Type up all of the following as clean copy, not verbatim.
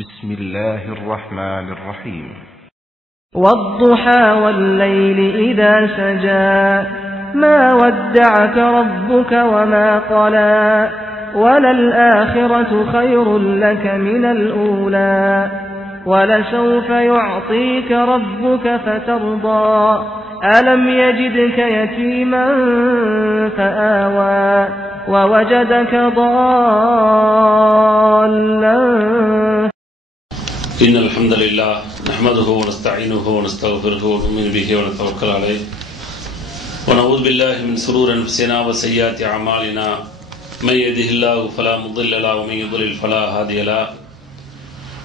بسم الله الرحمن الرحيم والضحى والليل إذا سجى ما ودعك ربك وما قلى وللآخرة خير لك من الأولى ولسوف يعطيك ربك فترضى ألم يجدك يتيما فآوى ووجدك ضالا. إن الحمد لله نحمده ونستعينه ونستغفره ونؤمن به ونتوكل عليه ونعوذ بالله من شرور أنفسنا وسيئات أعمالنا من يهده الله فلا مضل له ومن يضلل فلا هادي له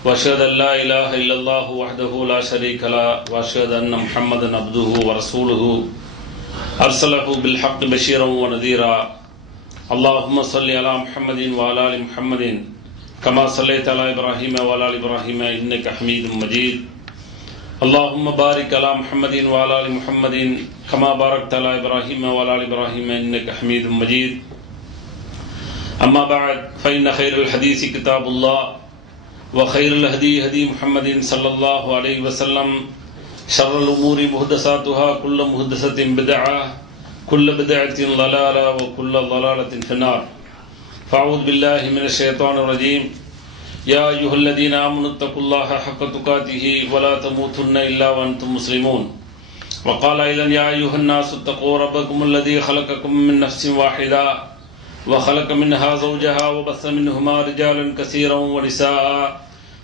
وأشهد أن لا إله إلا الله وحده لا شريك له وأشهد أن محمدا عبده ورسوله أرسله بالحق بشيرا ونذيرا. اللهم صل على محمد وعلى آل محمد كما صليت على إبراهيم وعلى آل إبراهيم إنك حميد مجيد. اللهم بارك على محمد وعلى آل محمد كما باركت على إبراهيم وعلى آل إبراهيم إنك حميد مجيد. أما بعد فإن خير الحديث كتاب الله وخير الهدي هدي محمد صلى الله عليه وسلم شر الأمور محدثاتها كل محدثة بدعة كل بدعة ضلالة وكل ضلالة في النار. فأعوذ بالله من الشيطان الرجيم. يا أيها الذين آمنوا اتقوا الله حق تقاته ولا تموتن إلا وأنتم مسلمون. وقال أيضا يا أيها الناس اتقوا ربكم الذي خلقكم من نفس واحدة وخلق منها زوجها وبث منهما رجالا كثيرا ونساء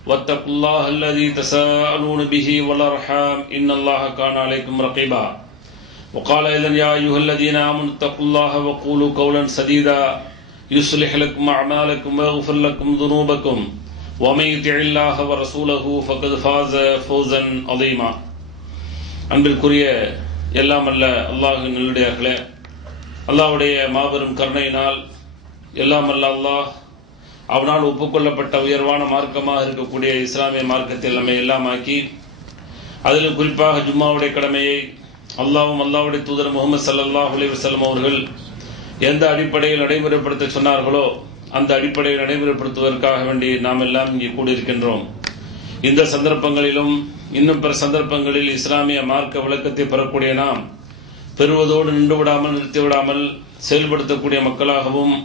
واتقوا الله الذي تساءلون به والأرحام إن الله كان عليكم رقيبا. وقال أيضا يا أيها الذين آمنوا اتقوا الله وقولوا قولا سديدا يصلح لكم أعمالكم ويغفر لكم ذنوبكم ومن يطع الله ورسوله فقد فاز فوزا عظيما. அன்பிற்குரிய எல்லாம் அல்ல அல்லாஹ்வின் நல்லடியார்களே, அல்லாஹ்வுடைய மாபெரும் கருணையினால் எல்லாம் அல்ல அல்லாஹ் அவனால் ஒப்புக்கொள்ளப்பட்ட உயர்வான மார்க்கமாக இருக்கக்கூடிய இஸ்லாமிய மார்க்கத்தில் நம்மை எல்லாம் ஆக்கி, அதில் குறிப்பாக ஜும்மாவுடைய கடமையை அல்லாஹ்வும் அல்லாஹ்வுடைய தூதர் முஹம்மது ஸல்லல்லாஹு அலைஹி வஸல்லம் அவர்கள் எந்த அடிப்படையில் நடைமுறைப்படுத்த சொன்னார்களோ அந்த அடிப்படையை நடைமுறைப்படுத்துவதற்காக வேண்டி நாம் எல்லாம் இங்கே கூடியிருக்கின்றோம். இந்த சந்தர்ப்பங்களிலும் இன்னும் பிற சந்தர்ப்பங்களில் இஸ்லாமிய மார்க்க விளக்கத்தை பெறக்கூடிய நாம் பெறுவதோடு நின்று விடாமல் நிறுத்திவிடாமல் செயல்படுத்தக்கூடிய மக்களாகவும்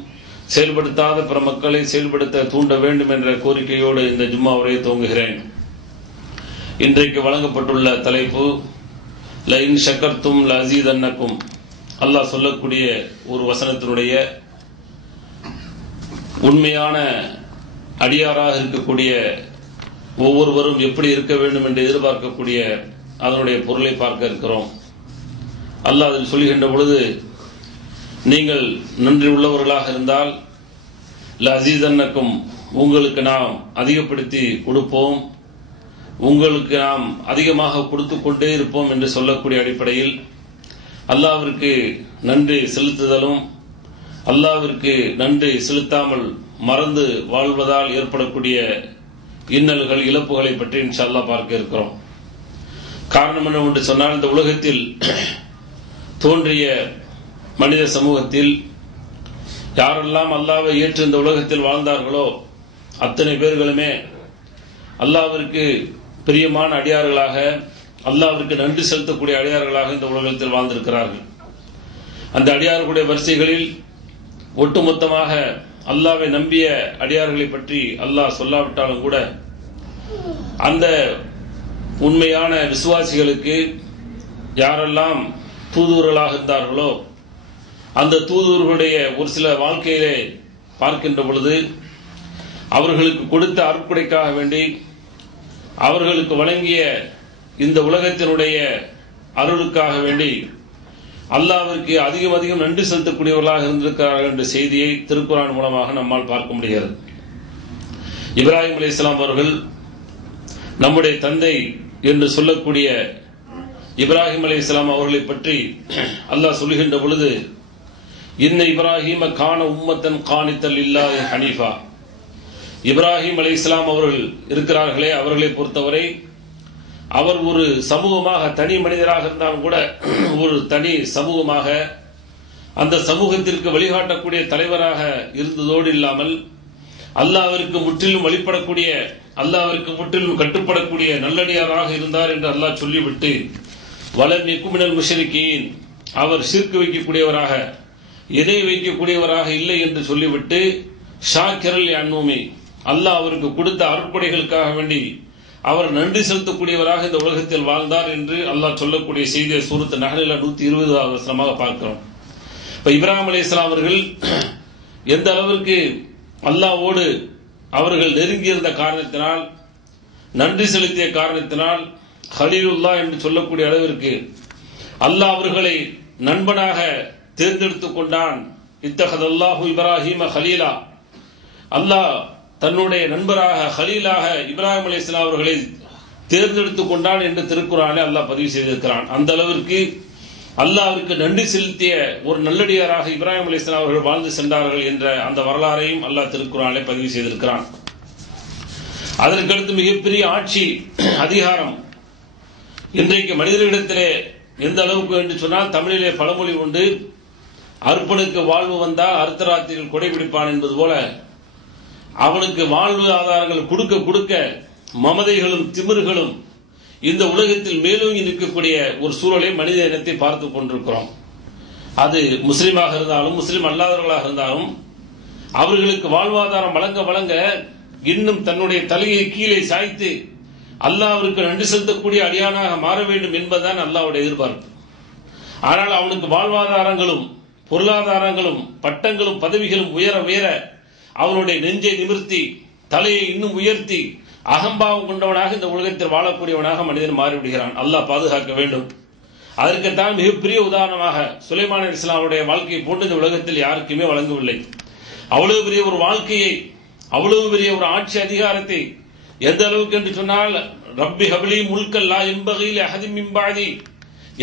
செயல்படுத்தாத பிற மக்களை செயல்படுத்த தூண்ட வேண்டும் என்ற கோரிக்கையோடு இந்த ஜும்மா உரையை துவங்குகிறேன். இன்றைக்கு வழங்கப்பட்டுள்ள தலைப்பு லஇன் ஷக்கர்தும் லஅஸீதன்னக்கும். அல்லாஹ் சொல்லக்கூடிய ஒரு வசனத்தினுடைய உண்மையான அடியாராக இருக்கக்கூடிய ஒவ்வொருவரும் எப்படி இருக்க வேண்டும் என்று எதிர்பார்க்கக்கூடிய அதனுடைய பொருளை பார்க்க இருக்கிறோம். அல்லாஹ் அதில் சொல்கின்ற பொழுது, நீங்கள் நன்றி உள்ளவர்களாக இருந்தால் லஅஸீதன்னக்கும், உங்களுக்கு நாம் அதிகப்படுத்தி கொடுப்போம், உங்களுக்கு நாம் அதிகமாக கொடுத்து கொண்டே இருப்போம் என்று சொல்லக்கூடிய அடிப்படையில் அல்லாஹ்விற்கு நன்றி செலுத்துதலும் அல்லாஹ்விற்கு நன்றி செலுத்தாமல் மறந்து வாழ்வதால் ஏற்படக்கூடிய இன்னல்கள் இழப்புகளை பற்றி இன்ஷா அல்லாஹ் பார்க்க இருக்கிறோம். காரணம் என்னவென்று சொன்னால், இந்த உலகத்தில் தோன்றிய மனித சமூகத்தில் யாரெல்லாம் அல்லாஹ்வை ஏற்று இந்த உலகத்தில் வாழ்ந்தார்களோ அத்தனை பேர்களுமே அல்லாஹ்விற்கு பிரியமான அடியார்களாக, அல்லாஹ்விற்கு நன்றி செலுத்தக்கூடிய அடியார்களாக இந்த உலகத்தில் வாழ்ந்திருக்கிறார்கள். அந்த அடியார்களுடைய வரிசைகளில் ஒட்டுமொத்தமாக அல்லாஹ்வை நம்பிய அடியார்களை பற்றி அல்லாஹ் சொல்லாவிட்டாலும் கூட அந்த உண்மையான விசுவாசிகளுக்கு யாரெல்லாம் தூதுவர்களாக இருந்தார்களோ அந்த தூதுவர்களுடைய ஒரு சில வாழ்க்கையிலே பார்க்கின்ற பொழுது அவர்களுக்கு கொடுத்த அருட்கொடைக்காக வேண்டி அவர்களுக்கு வழங்கிய இந்த உலகத்தினுடைய அருளுக்காக வேண்டி அல்லாஹ்விற்கு அதிகம் அதிகம் நன்றி செலுத்தக்கூடியவர்களாக இருந்திருக்கிறார்கள் என்ற செய்தியை திருக்குர்ஆன் மூலமாக நம்மால் பார்க்க முடிகிறது. இப்ராஹிம் அலைஹிஸ்ஸலாம் அவர்கள் நம்முடைய தந்தை என்று சொல்லக்கூடிய இப்ராஹிம் அலைஹிஸ்ஸலாம் அவர்களை பற்றி அல்லாஹ் சொல்கின்ற பொழுது, இன்ன இப்ராஹீம கான உம்மத்தன் கானித்தல் லில்லாஹி ஹனீஃபா. இப்ராஹிம் அலைஹிஸ்ஸலாம் அவர்கள் இருக்கிறார்களே, அவர்களை பொறுத்தவரை அவர் ஒரு சமூகமாக, தனி மனிதராக இருந்தாலும் கூட ஒரு தனி சமூகமாக அந்த சமூகத்திற்கு வழிகாட்டக்கூடிய தலைவராக இருந்ததோடு இல்லாமல் அல்லாஹ்விற்கு முற்றிலும் வழிபடக்கூடிய அல்லாஹ்விற்கு முற்றிலும் கட்டுப்படக்கூடிய நல்லடியாராக இருந்தார் என்று அல்லாஹ் சொல்லிவிட்டு வலம் யகு மினல் முஷ்ரிகீன், அவர் ஷிர்க் வைக்கக்கூடியவராக இணை வைக்கக்கூடியவராக இல்லை என்று சொல்லிவிட்டு ஷாக்கிரல் அன்னுமி, அல்லாஹ் அவருக்கு கொடுத்த அருட்படைகளுக்காக வேண்டி அவர் நன்றி செலுத்தக்கூடியவராக இந்த உலகத்தில் வாழ்ந்தார் என்று அல்லாஹ் சொல்லக்கூடிய செய்தியை சூரத்து நஹ்லில் 120வது வசனமாக பார்க்கிறோம். இப்ப இப்ராஹிம் அலைஹிஸ்ஸலாம் அவர்கள் எந்த அளவிற்கு அல்லாஹ்வோடு அவர்கள் நெருங்கியிருந்த காரணத்தினால், நன்றி செலுத்திய காரணத்தினால், ஹலீலுல்லாஹ் என்று சொல்லக்கூடிய அளவிற்கு அல்லாஹ் அவர்களை நண்பனாக தேர்ந்தெடுத்துக் கொண்டான். இத்தஹதல்லாஹு இப்ராஹீம ஹலீலா, அல்லாஹ் தன்னுடைய நண்பராக ஹலீலாக இப்ராஹிம் அலைஹிஸ்ஸலாம் அவர்களை தேர்ந்தெடுத்துக் கொண்டான் என்று திருக்குர்ஆனில் அல்லாஹ் பதிவு செய்திருக்கிறான். அந்த அளவிற்கு அல்லாஹ்விற்கு நன்றி செலுத்திய ஒரு நல்லடியாராக இப்ராஹிம் அலைஹிஸ்ஸலாம் அவர்கள் வாழ்ந்து சென்றார்கள் என்ற அந்த வரலாறையும் அல்லாஹ் திருக்குர்ஆனிலே பதிவு செய்திருக்கிறான். அதற்கடுத்து மிகப்பெரிய ஆட்சி அதிகாரம் இன்றைக்கு மனிதர்களிடத்திலே எந்த அளவுக்கு என்று சொன்னால், தமிழிலே பழமொழி உண்டு, அர்ப்பனுக்கு வாழ்வு வந்தால் அர்த்தராத்திரியில் கொடை பிடிப்பான் என்பது போல, அவனுக்கு வாழ்வு ஆதாரங்கள் கொடுக்க கொடுக்க மமதைகளும் திமிர்களும் இந்த உலகத்தில் மேலோங்கி நிற்கக்கூடிய ஒரு சூழலை மனித இனத்தை பார்த்துக் கொண்டிருக்கிறோம். அது முஸ்லீமாக இருந்தாலும் முஸ்லீம் அல்லாதவர்களாக இருந்தாலும் அவர்களுக்கு வாழ்வாதாரம் வழங்க வழங்க இன்னும் தன்னுடைய தலையை கீழே சாய்த்து அல்லாஹ்விற்கு நன்றி செலுத்தக்கூடிய அடியானாக மாற வேண்டும் என்பதுதான் அல்லாஹ்வுடைய எதிர்பார்ப்பு. ஆனால் அவனுக்கு வாழ்வாதாரங்களும் பொருளாதாரங்களும் பட்டங்களும் பதவிகளும் உயர உயர அவனுடைய நெஞ்சை நிமிர்த்தி தலையை இன்னும் உயர்த்தி அகம்பாவம் கொண்டவனாக இந்த உலகத்தில் வாழக்கூடியவனாக மனிதன் மாறிவிடுகிறான். அல்லாஹ் பாதுகாக்க வேண்டும். அதற்குத்தான் மிகப்பெரிய உதாரணமாக சுலைமான் அலைஹிஸ்ஸலாமுடைய வாழ்க்கையை போன்று இந்த உலகத்தில் யாருக்குமே வழங்கவில்லை. அவ்வளவு பெரிய ஒரு வாழ்க்கையை, அவ்வளவு பெரிய ஒரு ஆட்சி அதிகாரத்தை, எந்த அளவுக்கு என்று சொன்னால், ரப்பி ஹப்லி முல்கல் லா யன்பகி லஅஹதின் மின் பஅதி,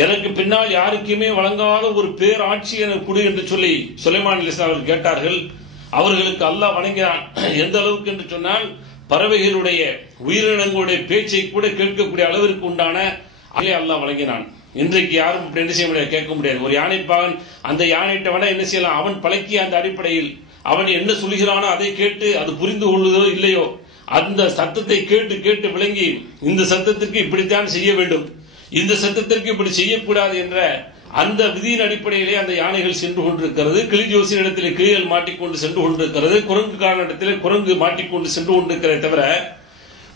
எனக்கு பின்னால் யாருக்குமே வழங்காத ஒரு பேர் ஆட்சி எனக்கு கொடு என்று சொல்லி சுலைமான் அலைஹிஸ்ஸலாம் அவர்கள் கேட்டார்கள். அவர்களுக்கு அல்லாஹ் வணங்கினான். எந்த அளவுக்கு என்று சொன்னால், பறவைகளுடைய உயிரினங்களுடைய பேச்சை கூட கேட்கக்கூடிய அளவிற்கு உண்டான அல்லாஹ் வழங்கினான். இன்றைக்கு யாரும் அப்படி என்ன செய்ய முடியாது, கேட்க முடியாது. ஒரு யானைப்பாகன் அந்த யானைட்ட வேணா என்ன செய்யலாம், அவன் பழக்கிய அந்த அடிப்படையில் அவன் என்ன சொல்கிறானோ அதை கேட்டு அது புரிந்து கொள்வதோ இல்லையோ அந்த சத்தத்தை கேட்டு கேட்டு விளங்கி இந்த சத்தத்திற்கு இப்படித்தான் செய்ய வேண்டும், இந்த சத்தத்திற்கு இப்படி செய்யக்கூடாது என்ற அந்த விதியின் அடிப்படையிலே அந்த யானைகள் சென்று கொண்டிருக்கிறது. கிளி ஜோசியின் இடத்திலே கிளிகள் மாட்டிக்கொண்டு சென்று கொண்டிருக்கிறது. குரங்கு காரண இடத்திலே குரங்கு மாட்டிக்கொண்டு சென்று கொண்டிருக்கிறதை தவிர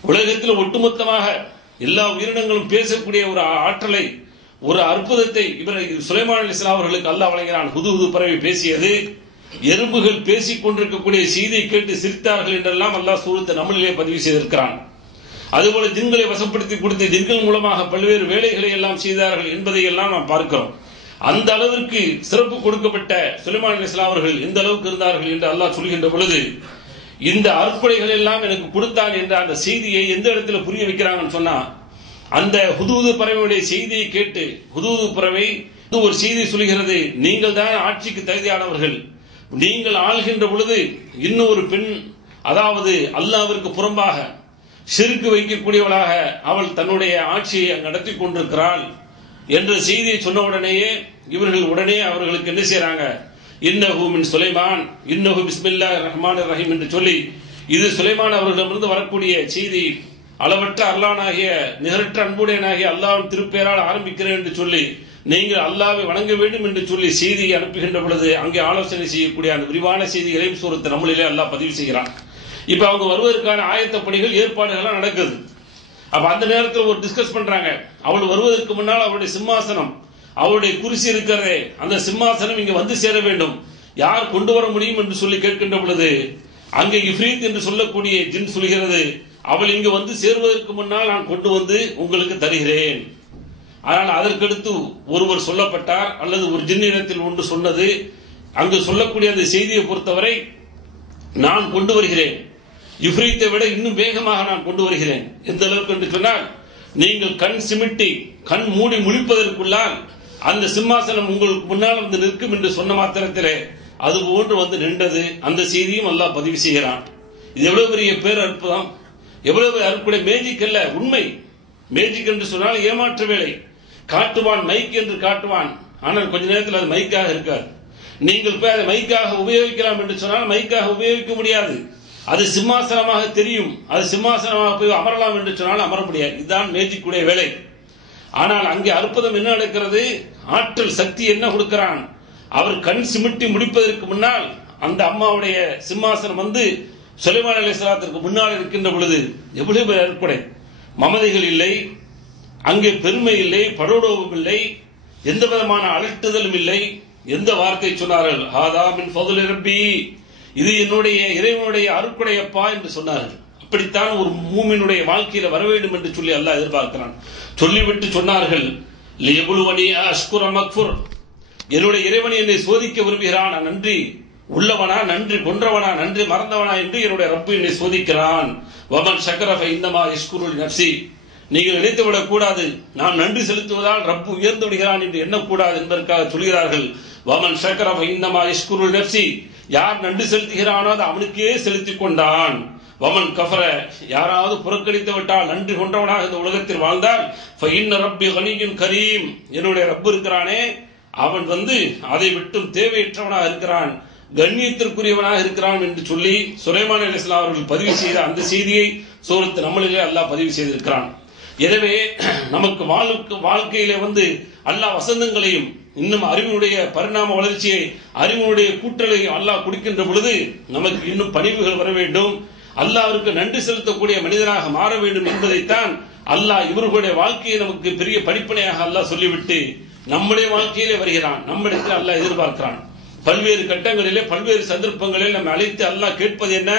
உலகத்தில் ஒட்டுமொத்தமாக எல்லா உயிரினங்களும் பேசக்கூடிய ஒரு ஆற்றலை, ஒரு அற்புதத்தை சுலைமான் அலைஹிஸ்ஸலாம் அவர்களுக்கு அல்லாஹ் வழங்கினான். ஹுதுஹுது பறவை பேசியது, எறும்புகள் பேசிக் கொண்டிருக்கக்கூடிய செய்தியை கேட்டு சிரித்தார்கள் என்றெல்லாம் அல்லாஹ் சூரத்து நம்லிலே பதிவு செய்திருக்கிறான். அதுபோல ஜின்களை வசப்படுத்தி கொடுத்த ஜின்கள் மூலமாக பல்வேறு வேலைகளை எல்லாம் செய்தார்கள் என்பதை எல்லாம் நாம் பார்க்கிறோம். அந்த அளவிற்கு சிறப்பு கொடுக்கப்பட்ட சுலைமான் அலைஹிஸ்ஸலாம் அவர்கள் எந்த அளவுக்கு இருந்தார்கள் என்று அல்லாஹ் சொல்கின்ற பொழுது, இந்த அற்புடைகள் எல்லாம் எனக்கு கொடுத்தான் என்ற அந்த செய்தியை எந்த இடத்துல புரிய வைக்கிறாங்கன்னு சொன்னா, அந்த ஹுதுஹுது பறவையுடைய செய்தியை கேட்டு, ஹுதுஹுது பறவை ஒரு செய்தி சொல்கிறது, நீங்கள் தான் ஆட்சிக்கு தகுதியானவர்கள், நீங்கள் ஆள்கின்ற பொழுது இன்னும் ஒரு பெண், அதாவது அல்லாஹ்விற்கு புறம்பாக ஷிர்க் வைக்கக்கூடியவளாக அவள் தன்னுடைய ஆட்சியை நடத்தி கொண்டிருக்கிறாள் என்ற செய்தியை சொன்ன உடனேயே இவர்கள் உடனே அவர்களுக்கு என்ன செய்யறாங்க, இன்னஹு மின் சுலைமான் இன்னஹு பிஸ்மில்லாஹிர் ரஹ்மானிர் ரஹீம் என்று சொல்லி, இது சுலைமான் அவர்களிடமிருந்து வரக்கூடிய செய்தி, அளவற்ற அல்லாஹ்னாகிய நிகரற்ற அன்புடையனாகிய அல்லாஹ்வின் திருப்பெயரால் ஆரம்பிக்கிறேன் என்று சொல்லி நீங்கள் அல்லாஹ்வை வணங்க வேண்டும் என்று சொல்லி செய்தியை அனுப்புகின்ற பொழுது அங்கே ஆலோசனை செய்யக்கூடிய அந்த விரிவான செய்திகளையும் சூரத்து நம்லிலே அல்லாஹ் பதிவு செய்கிறான். இப்ப அவங்க வருவதற்கான ஆயத்த பணிகள் ஏற்பாடுகள் நடக்குது. அப்ப அந்த நேரத்தில் ஒரு டிஸ்கஸ் பண்றாங்க. அவள் வருவதற்கு முன்னால் அவருடைய சிம்மாசனம், அவருடைய குர்சி இருக்கிறதே, அந்த சிம்மாசனம் இங்க வந்து சேர வேண்டும், யார் கொண்டு வர முடியும் என்று சொல்லி கேட்கின்ற பொழுது அங்கே இஃப்ரீத் என்று சொல்லக்கூடிய ஜின் சொல்கிறது, அவள் இங்கு வந்து சேருவதற்கு முன்னால் நான் கொண்டு வந்து உங்களுக்கு தருகிறேன். ஆனால் அதற்கடுத்து ஒருவர் சொல்லப்பட்டார், அல்லது ஒரு ஜின் இனத்தில் ஒன்று சொன்னது, அங்கு சொல்லக்கூடிய அந்த செய்தியை பொறுத்தவரை நான் கொண்டு வருகிறேன், இஃப்ரீத்தை விட இன்னும் வேகமாக நான் கொண்டு வருகிறேன். எந்த அளவுக்கு என்று சொன்னால், நீங்கள் கண் சிமிட்டி கண் மூடி முழிப்பதற்குள்ளால் அந்த சிம்மாசனம் உங்களுக்கு முன்னால் வந்து நிற்கும் என்று சொன்ன மாத்திரத்திலே அது போன்று வந்து நின்றது. அந்த செய்தியும் அல்லாஹ் பதிவு செய்கிறான். இது எவ்வளவு பெரிய பேர் அற்புதம், எவ்வளவு அற்புடைய மேஜிக் அல்ல, உண்மை. மேஜிக் என்று சொன்னால் ஏமாற்று வேலை. காட்டுவான் மைக் என்று காட்டுவான், ஆனால் கொஞ்ச நேரத்தில் அது மைக்காக இருக்காது. நீங்கள் போய் அதை மைக்காக உபயோகிக்கலாம் என்று சொன்னால் மைக்காக உபயோகிக்க முடியாது. அது சிம்மாசனமாக தெரியும். அது சிம்மாசனமாக போய் அமரலாம் என்று சொன்னால் அமர முடியாது. இதுதான் மேஜிக்குடைய வேலை. ஆனால் அங்கே அற்புதம் என்ன நடக்கிறது? ஆற்றல் சக்தி என்ன கொடுக்கிறான்? அவர் கண் சிமிட்டி முடிப்பதற்கு முன்னால் அந்த அம்மாவுடைய சிம்மாசனம் வந்து சுலைமான் அலைஹிஸ்ஸலாத்திற்கு முன்னால் இருக்கின்ற பொழுது எவ்வளவு அற்புடை! மமதைகள் இல்லை, அங்கே பெருமை இல்லை, படோடோபம் இல்லை, எந்த விதமான அலட்டுதலும் இல்லை. எந்த வார்த்தை சொன்னார்கள்? ஹாதா மின் ஃபதுலி ரப்பி, இது என்னுடைய இறைவனுடைய அருட்கொடையப்பா என்று சொன்னார்கள். அப்படித்தான் ஒரு மூமினுடைய வாழ்க்கையில வர வேண்டும் என்று சொல்லி அல்லாஹ் எதிர்பார்க்கிறான். சொல்லிவிட்டு சொன்னார்கள், லியபுலுவனி அஷ்குர மக்ஃபுர், என்னுடைய இறைவன் என்னை சோதிக்க விரும்புகிறான். நன்றி உள்ளவனா, நன்றி கொன்றவனா, நன்றி மறந்தவனா என்று என்னுடைய ரப்பு என்னை சோதிக்கிறான். வமன் ஷக்கர ஃபஇன்னமா யஷ்குரு நஃப்ஸி, நீங்கள் நினைத்துவிடக் கூடாது நாம் நன்றி செலுத்துவதால் ரப்பு உயர்ந்து விடுகிறான் என்று எண்ணக்கூடாது என்பதற்காக சொல்கிறார்கள். வமன் ஷக்கர ஃபஇன்னமா யஷ்குரு நஃப்ஸி, யார் நன்றி செலுத்துகிறானோ அது அவனுக்கே செலுத்திக் கொண்டான். வமன் கஃபர, யாராவது புறக்கணித்து விட்டால், நன்றி கொண்டவனாக இந்த உலகத்தில் வாழ்ந்தால், ஃபஇன்ன ரப்பி கனியுன் கரீம், என்னுடைய ரப்பு இருக்கிறானே அவன் அதை விட்டும் தேவையற்றவனாக இருக்கிறான், கண்ணியத்திற்குரியவனாக இருக்கிறான் என்று சொல்லி சுலைமான் அலைஹிஸ்ஸலாம் அவர்கள் பதிவு செய்த அந்த செய்தியை சூரத்து நம்மளிலே அல்லாஹ் பதிவு செய்திருக்கிறான். எனவே நமக்கு வாழ்க்கையிலே அல்லாஹ் வசந்தங்களையும் இன்னும் அறிவினுடைய பரிணாம வளர்ச்சியை, அறிவினுடைய கூற்றலையும் அல்லாஹ் கொடுக்கின்ற பொழுது நமக்கு இன்னும் பணிவுகள் வர வேண்டும், அல்லாஹ்விற்கு நன்றி செலுத்தக்கூடிய மனிதனாக மாற வேண்டும் என்பதைத்தான் அல்லாஹ் இவர்களுடைய வாழ்க்கையை நமக்கு பெரிய படிப்பனையாக அல்லாஹ் சொல்லிவிட்டு நம்முடைய வாழ்க்கையிலே வருகிறான். நம்மிடத்தில் அல்லாஹ் எதிர்பார்க்கிறான். பல்வேறு கட்டங்களிலே பல்வேறு சந்தர்ப்பங்களில் நம்ம அழைத்து அல்லாஹ் கேட்பது என்ன?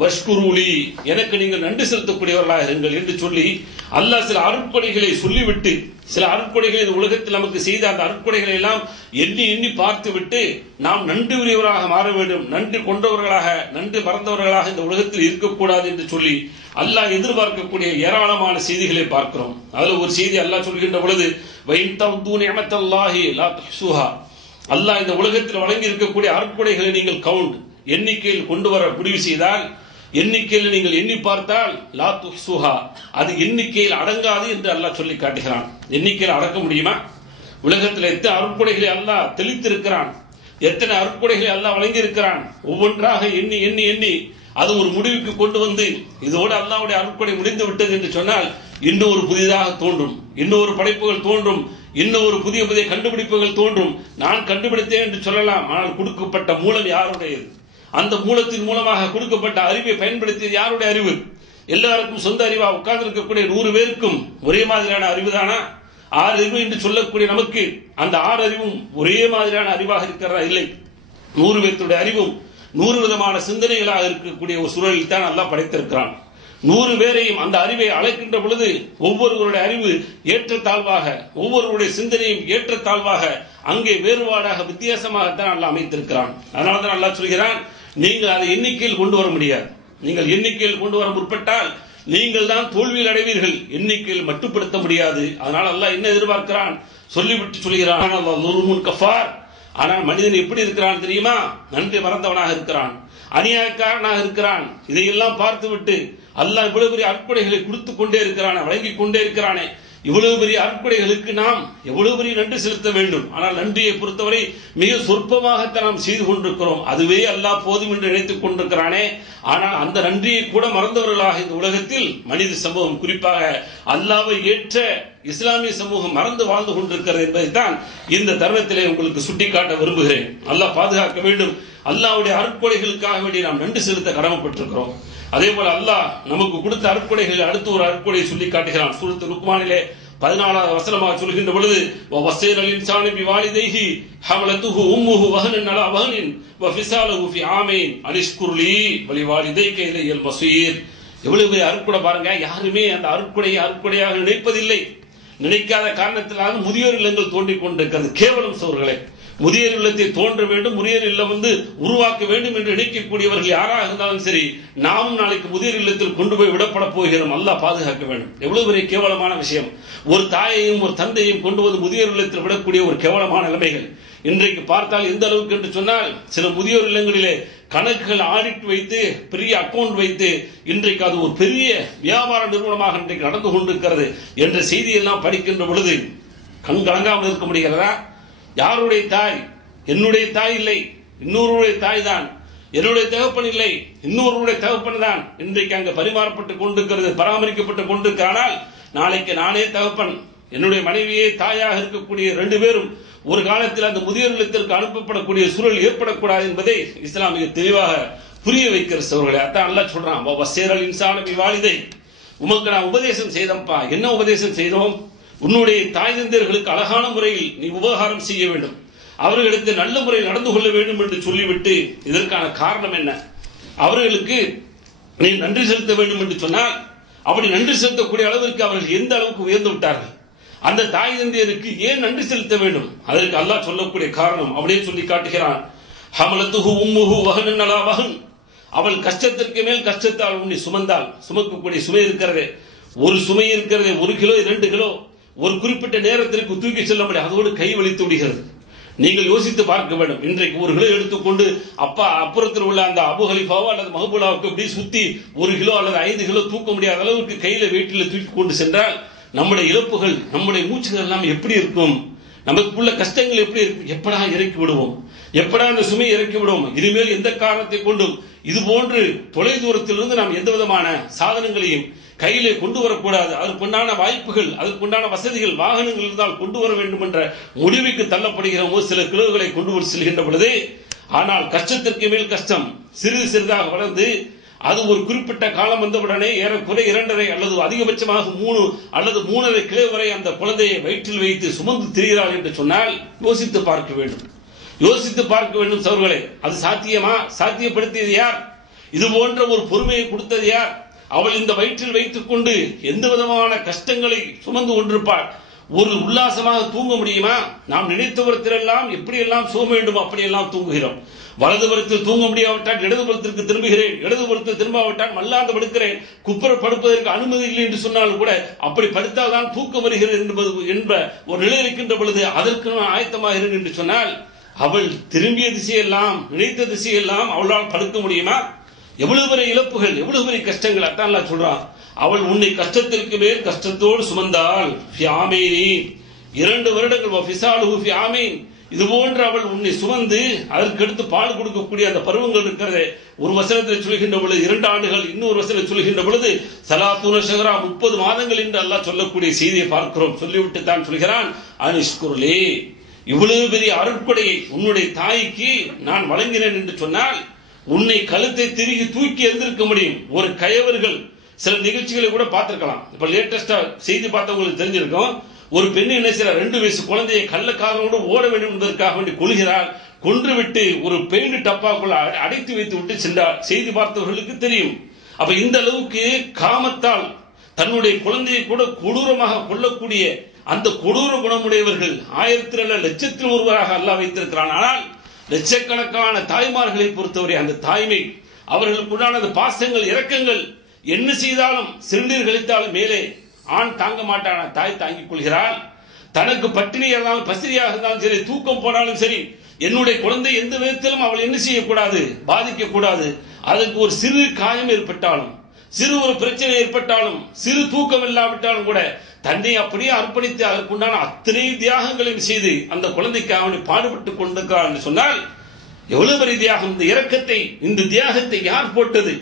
வஷ்குருலி, எனக்கு நீங்கள் நன்றி செலுத்தக்கூடியவர்களாக இருங்கள் என்று சொல்லி அல்லாஹ் சில அருட்கொடைகளை சொல்லிவிட்டு, சில அருட்கொடைகளை இந்த உலகத்தில் நமக்கு செய்த அந்த அருட்கொடைகளை எல்லாம் எண்ணி எண்ணி பார்த்து விட்டு நாம் நன்றி உரியவராக மாற வேண்டும், நன்றி கொண்டவர்களாக, நன்றி மறந்தவர்களாக இந்த உலகத்தில் இருக்கக்கூடாது என்று சொல்லி அல்லாஹ் எதிர்பார்க்கக்கூடிய ஏராளமான செய்திகளை பார்க்கிறோம். அதுல ஒரு செய்தி அல்லாஹ் சொல்கின்ற பொழுது, வைன் தவ்து நிஅமத்தல்லாஹி லா துஹ்ஸுஹா, அல்லாஹ் இந்த உலகத்தில் வழங்கி இருக்கக்கூடிய அருட்கொடைகளை நீங்கள் கவுண்ட், எண்ணிக்கையில் கொண்டு வர முடிவு செய்தால், எண்ணிக்கையில் நீங்கள் எண்ணி பார்த்தால், லா துஹ்ஸுஹா, அது எண்ணிக்கையில் அடங்காது என்று அல்லாஹ் சொல்லி காட்டுகிறான். எண்ணிக்கையில் அடக்க முடியுமா? உலகத்தில் எத்தனை அருட்கொடைகளை அல்லாஹ் தெளித்திருக்கிறான், எத்தனை அருட்கொடைகளை அல்லாஹ் வழங்கி இருக்கிறான். ஒவ்வொன்றாக எண்ணி எண்ணி எண்ணி அது ஒரு முடிவுக்கு கொண்டு இதோடு அல்லாஹ்வுடைய அருட்கொடை முடிந்து விட்டது என்று சொன்னால் இன்னும் ஒரு புதிதாக தோன்றும், இன்னும் ஒரு படைப்புகள் தோன்றும், இன்னும் ஒரு புதிய புதிய கண்டுபிடிப்புகள் தோன்றும். நான் கண்டுபிடித்தேன் என்று சொல்லலாம், ஆனால் கொடுக்கப்பட்ட மூலம் யாருடையது? அந்த மூலத்தின் மூலமாக கொடுக்கப்பட்ட அறிவை பயன்படுத்தியது யாருடைய அறிவு? எல்லாருக்கும் சொந்த அறிவா உட்கார்ந்து இருக்கக்கூடிய 100 பேருக்கும் ஒரே மாதிரியான அறிவு தானா? 6 அறிவு என்று சொல்லக்கூடிய நமக்கு அந்த 6 அறிவும் ஒரே மாதிரியான அறிவாக இருக்கிறதா? இல்லை. 100 பேருடைய அறிவும் 100 விதமான சிந்தனைகளாக இருக்கக்கூடிய ஒரு சூழலில் தான் அல்லாஹ் படைத்திருக்கிறான். 100 பேரையும் அந்த அறிவை அழைக்கின்ற பொழுது ஒவ்வொருவருடைய அறிவு ஏற்றத்தாழ்வாக, ஒவ்வொருவருடைய சிந்தனையும் ஏற்றத்தாழ்வாக, அங்கே வேறுபாடாக வித்தியாசமாகத்தான் அல்லாஹ் அமைத்திருக்கிறான். அதனால்தான் அல்லாஹ் சொல்கிறான், நீங்கள் அதை எண்ணிக்கையில் கொண்டு வர முடியாது. நீங்கள் எண்ணிக்கையில் கொண்டு வர முற்பட்டால் நீங்கள் தான் தோல்வியில் அடைவீர்கள், எண்ணிக்கையில் மட்டுப்படுத்த முடியாது. அதனால் அல்லாஹ் என்ன எதிர்பார்க்கிறான் சொல்லிவிட்டு சொல்கிறான், அல்லாஹ் லுல்முன் கஃபார். ஆனால் மனிதன் எப்படி இருக்கிறான் தெரியுமா? நன்றி மறந்தவனாக இருக்கிறான், அநியாயக்காரனாக இருக்கிறான். இதையெல்லாம் பார்த்துவிட்டு அல்லாஹ் இவ்வளவு பெரிய அற்புடைகளை கொடுத்து கொண்டே இருக்கிறானே, வழங்கி கொண்டே இருக்கிறானே, இவ்வளவு பெரிய அற்புடைகளுக்கு நாம் எவ்வளவு பெரிய நன்றி செலுத்த வேண்டும். ஆனால் நன்றியை பொறுத்தவரை மிக சொற்பமாகத்தான் நாம் செய்து கொண்டிருக்கிறோம். அதுவே அல்லாஹ் போதும் என்று நினைத்துக் கொண்டிருக்கிறானே. ஆனால் அந்த நன்றியை கூட மறந்தவர்களாக இந்த உலகத்தில் மனித சமூகம், குறிப்பாக அல்லாஹ்வை ஏற்ற இஸ்லாமிய சமூகம் மறந்து வாழ்ந்து கொண்டிருக்கிறது என்பதைத்தான் இந்த தருணத்திலே உங்களுக்கு சுட்டிக்காட்ட விரும்புகிறேன். அல்லாஹ் பாதுகாக்க வேண்டும். அல்லாஹ்வுடைய அருட்கொடைகளுக்காக வேண்டி நாம் நன்றி செலுத்த கடமைப்பட்டிருக்கிறோம். அதே போல அல்லாஹ் நமக்கு கொடுத்த அருட்கொடைகளில் அடுத்து ஒரு அருட்கொடையை சொல்லி காட்டுகிறான். சூரத்து லுக்மானிலே 14வது வசனமாக சொல்கின்ற பொழுது, வஸைரல் இன்சானு பிவாலிதைஹி ஹமலத்துஹு உம்முஹு வஹனன் அலா வஹனின் வஃபிஸாலுஹு ஃபி ஆமைன் அனிஷ்குர்லி வலிவாலிதைக இலையல் மஸீர். எவ்வளவு பெரிய அருட்கொடை பாருங்க. யாருமே அந்த அருட்கொடையாக நினைப்பதில்லை. நினைக்காத காரணத்தினால முதியோர் இல்லங்கள் தோன்றிக் கொண்டிருக்கிறது. கேவலம் சோர்களே, முதியோர் இல்லத்தை தோன்ற வேண்டும், முதியோர் இல்லம் உருவாக்க வேண்டும் என்று நினைக்கக்கூடியவர்கள் யாராக இருந்தாலும் சரி, நாமும் நாளைக்கு முதியோர் இல்லத்தில் கொண்டு போய் விடப்பட போகிறோம். அல்லாஹ் பாதுகாக்க வேண்டும். எவ்வளவு பெரிய கேவலமான விஷயம். ஒரு தாயையும் ஒரு தந்தையும் கொண்டு வந்து முதியோர் இல்லத்தில் விடக்கூடிய ஒரு கேவலமான நிலைமைகள் இன்றைக்கு பார்த்தால் எந்த அளவுக்கு என்று சொன்னால், சில முதியோர் இல்லங்களிலே கணக்குகள் ஆடிட் வைத்து, பெரிய அக்கவுண்ட் வைத்து, இன்றைக்கு அது ஒரு பெரிய வியாபார நிறுவனமாக இன்றைக்கு நடந்து கொண்டிருக்கிறது என்ற செய்தியெல்லாம் படிக்கின்ற பொழுது கண் கலங்காமல் இருக்க முடிகிறதா? யாருடைய தாய்? என்னுடைய தாய் இல்லை, இன்னொருடைய தாய் தான். என்னுடைய தகப்பன் இல்லை, இன்னொருடைய தகப்பன் தான் இன்றைக்கு அங்கு பரிமாறப்பட்டுக் கொண்டிருக்கிறது, பராமரிக்கப்பட்டுக் கொண்டிருக்கிறானால் நாளைக்கு நானே தகப்பன், என்னுடைய மனைவியே தாயாக இருக்கக்கூடிய 2 பேரும் ஒரு காலத்தில் அந்த முதியோர் இல்லத்திற்கு அனுப்பப்படக்கூடிய சூழல் ஏற்படக்கூடாது என்பதை இஸ்லாம் மிக தெளிவாக புரிய வைக்கிற சோழர்களே. அதான் அல்லாஹ் சொல்றான், வஸீரல் இன்சான பிவாலிதை, உமக்கு நான் உபதேசம் செய்தோம்ப்பா. என்ன உபதேசம் செய்தோம்? உன்னுடைய தாய் தந்தையர்களுக்கு அழகான முறையில் நீ உபகாரம் செய்ய வேண்டும், அவர்களுக்கு நல்ல முறையில் நடந்து கொள்ள வேண்டும் என்று சொல்லிவிட்டு, இதற்கான காரணம் என்ன? அவர்களுக்கு நீ நன்றி செலுத்த வேண்டும் என்று சொன்னால், அப்படி நன்றி செலுத்தக்கூடிய அளவிற்கு அவர்கள் எந்த அளவுக்கு உயர்ந்து விட்டார்கள், அந்த தாய் தந்தையருக்கு ஏன் நன்றி செலுத்த வேண்டும்? அதற்கு அல்லாஹ் சொல்லக்கூடிய காரணம் அப்படியே சொல்லி காட்டுகிறான். ஹமலத்துஹு உம்முஹு வஹனன் அலா வஹன், அவள் கஷ்டத்திற்கு மேல் கஷ்டத்தால் உன்னை சுமந்தாள். சுமக்கக்கூடிய சுமை இருக்கிறதே, ஒரு சுமை இருக்கிறதே, 1 கிலோ 2 கிலோ ஒரு குறிப்பிட்ட நேரத்திற்கு தூக்கி செல்ல முடியாது, அதோடு கை வலித்து விடுகிறது. நீங்கள் யோசித்து பார்க்க வேண்டும். இன்றைக்கு 1 கிலோ எடுத்துக்கொண்டு அப்பா அப்புறத்தில் உள்ள அந்த அபு ஹலிஃபாவோ அல்லது மஹபூலாவுக்கு இப்படி சுத்தி 1 கிலோ அல்லது 5 கிலோ தூக்க முடியாத அளவுக்கு கையில வீட்டில் தூக்கி கொண்டு சென்றால் நம்முடைய இழப்புகள், நம்முடைய மூச்சுகள் எல்லாம் எப்படி இருக்கும்? நமக்குள்ள கஷ்டங்கள் எப்படி இருக்கும்? எப்படா இறக்கி விடுவோம், எப்படா அந்த சுமையை இறக்கி விடுவோம்? இனிமேல் எந்த காரணத்தை கொண்டும் இது போன்று தொலை தூரத்திலிருந்து நாம் எந்த விதமான சாதனங்களையும் கையிலே கொண்டு வரக்கூடாது. அதற்குண்டான வாய்ப்புகள், அதற்குண்டான வசதிகள், வாகனங்கள் இருந்தால் கொண்டு வர வேண்டும் என்ற முடிவுக்கு தள்ளப்படுகிறோமோ சில கிலோகளை கொண்டு செல்கின்ற பொழுது. ஆனால் கஷ்டத்திற்கு மேல் கஷ்டம் சிறிது சிறிதாக வளர்ந்து அது ஒரு குறிப்பிட்ட காலம் வந்தவுடனே ஏறக்குறை 2.5 அல்லது அதிகபட்சமாக 3 அல்லது 3.5 கிலோ வரை அந்த குழந்தையை வயிற்றில் வைத்து சுமந்து திரிகிறாள் என்று சொன்னால் யோசித்து பார்க்க வேண்டும், யோசித்து பார்க்க வேண்டும் சகோதரர்களே. அது சாத்தியமா? சாத்தியப்படுத்தியது யார்? இது போன்ற ஒரு பொறுமையை கொடுத்தது யார்? அவள் இந்த வயிற்றில் வைத்துக் கொண்டு எந்த விதமான கஷ்டங்களை சுமந்து கொண்டிருப்பாள். ஒரு உல்லாசமாக தூங்க முடியுமா? நாம் நினைத்தவரத்திலெல்லாம் எப்படியெல்லாம் சுகம் வேண்டுமோ அப்படியெல்லாம் தூங்குகிறோம். வலதுபுறத்தில் தூங்க முடியாவிட்டால் இடதுபுறத்திற்கு திரும்புகிறேன், இடதுபுறத்தில் திரும்பாவிட்டால் மல்லாந்து படுக்கிறேன், குப்புற படுப்பதற்கு அனுமதி இல்லை என்று சொன்னாலும் கூட அப்படி படுத்தால் தான் தூக்கம் வருகிறது என்ப ஒரு நிலை இருக்கின்ற பொழுது அதற்கு நான் ஆயத்தமாகிறேன் என்று சொன்னால் அவள் திரும்பிய திசையெல்லாம், நினைத்த திசையெல்லாம் அவளால் படுக்க முடியுமா? எவ்வளவு பெரிய இழப்புகள், எவ்வளவு பெரிய கஷ்டங்கள். அதான் அல்லாஹ் சொல்றான், அவள் உன்னை கஷ்டத்திற்கு மேல் கஷ்டத்தோடு சுமந்தாள். 2 வருடங்கள் இது போன்று அவள் உன்னை சுமந்து அதற்கடுத்து பால் கொடுக்கக்கூடிய அந்த பருவங்கள் இருக்கிறது. ஒரு வசனத்தில் சொல்கின்ற பொழுது 2 ஆண்டுகள், இன்னொரு வசனத்தில் சொல்கின்ற பொழுது சலாத்தூன ஷஹரா 30 மாதங்கள் என்று அல்லாஹ் சொல்லக்கூடிய செய்தியை பார்க்கிறோம். சொல்லிவிட்டு தான் சொல்கிறான், அனிஷ்குருலே, இவ்வளவு பெரிய அருட்கொடையை உன்னுடைய தாய்க்கு நான் வழங்கினேன் என்று சொன்னால் உன்னை கழுத்தை திருகி தூக்கி எந்திருக்க முடியும். ஒரு கயவர்கள் சில நிகழ்ச்சிகளை கூட பார்த்திருக்கலாம். இப்ப லேட்டஸ்டா செய்தி பார்த்தவங்களுக்கு தெரிஞ்சிருக்கும். ஒரு பெண் என்ன செய்யற, 2 வயசு குழந்தையை கள்ளக்காரனோடு ஓட வேண்டும் என்பதற்காக வேண்டி கொள்கிறார். கொன்றுவிட்டு ஒரு பெயிண்ட் டப்பாக்குள்ள அடைத்து வைத்து விட்டு சென்றார். செய்தி பார்த்தவர்களுக்கு தெரியும். அப்ப இந்த அளவுக்கு காமத்தால் தன்னுடைய குழந்தையை கூட கொடூரமாக கொல்லக்கூடிய அந்த கொடூர குணமுடையவர்கள் 1000 அல்ல லட்சத்தில் ஒருவராக அல்லாஹ் வைத்திருக்கிறான். ஆனால் லட்சக்கணக்கான தாய்மார்களை பொறுத்தவரை அந்த தாய்மை, அவர்களுக்குண்டான அந்த பாசங்கள், இரக்கங்கள், என்ன செய்தாலும் சிறுநீர் கழித்தாலும் மேலே ஆண் தாங்க மாட்டான தாய் தாங்கிக் கொள்கிறாள். தனக்கு பட்டினியாக இருந்தாலும் பசிரியாக இருந்தாலும் சரி, தூக்கம் போனாலும் சரி, என்னுடைய குழந்தை எந்த விதத்திலும் அவள் என்ன செய்யக்கூடாது, பாதிக்க கூடாது. அதற்கு ஒரு சிறு காயம் ஏற்பட்டாலும், சிறு ஒரு பிரச்சனை ஏற்பட்டாலும், சிறு தூக்கம் இல்லாவிட்டாலும் கூட தன்னை அப்படியே அர்ப்பணித்து அதற்குண்டான அத்தனை தியாகங்களையும் செய்து அந்த குழந்தைக்கு அவனை பாடுபட்டுக் கொண்டிருக்கிறான் என்று சொன்னால் எவ்வளவு பெரிய தியாகம். இந்த இரக்கத்தை, இந்த தியாகத்தை யார் போட்டது?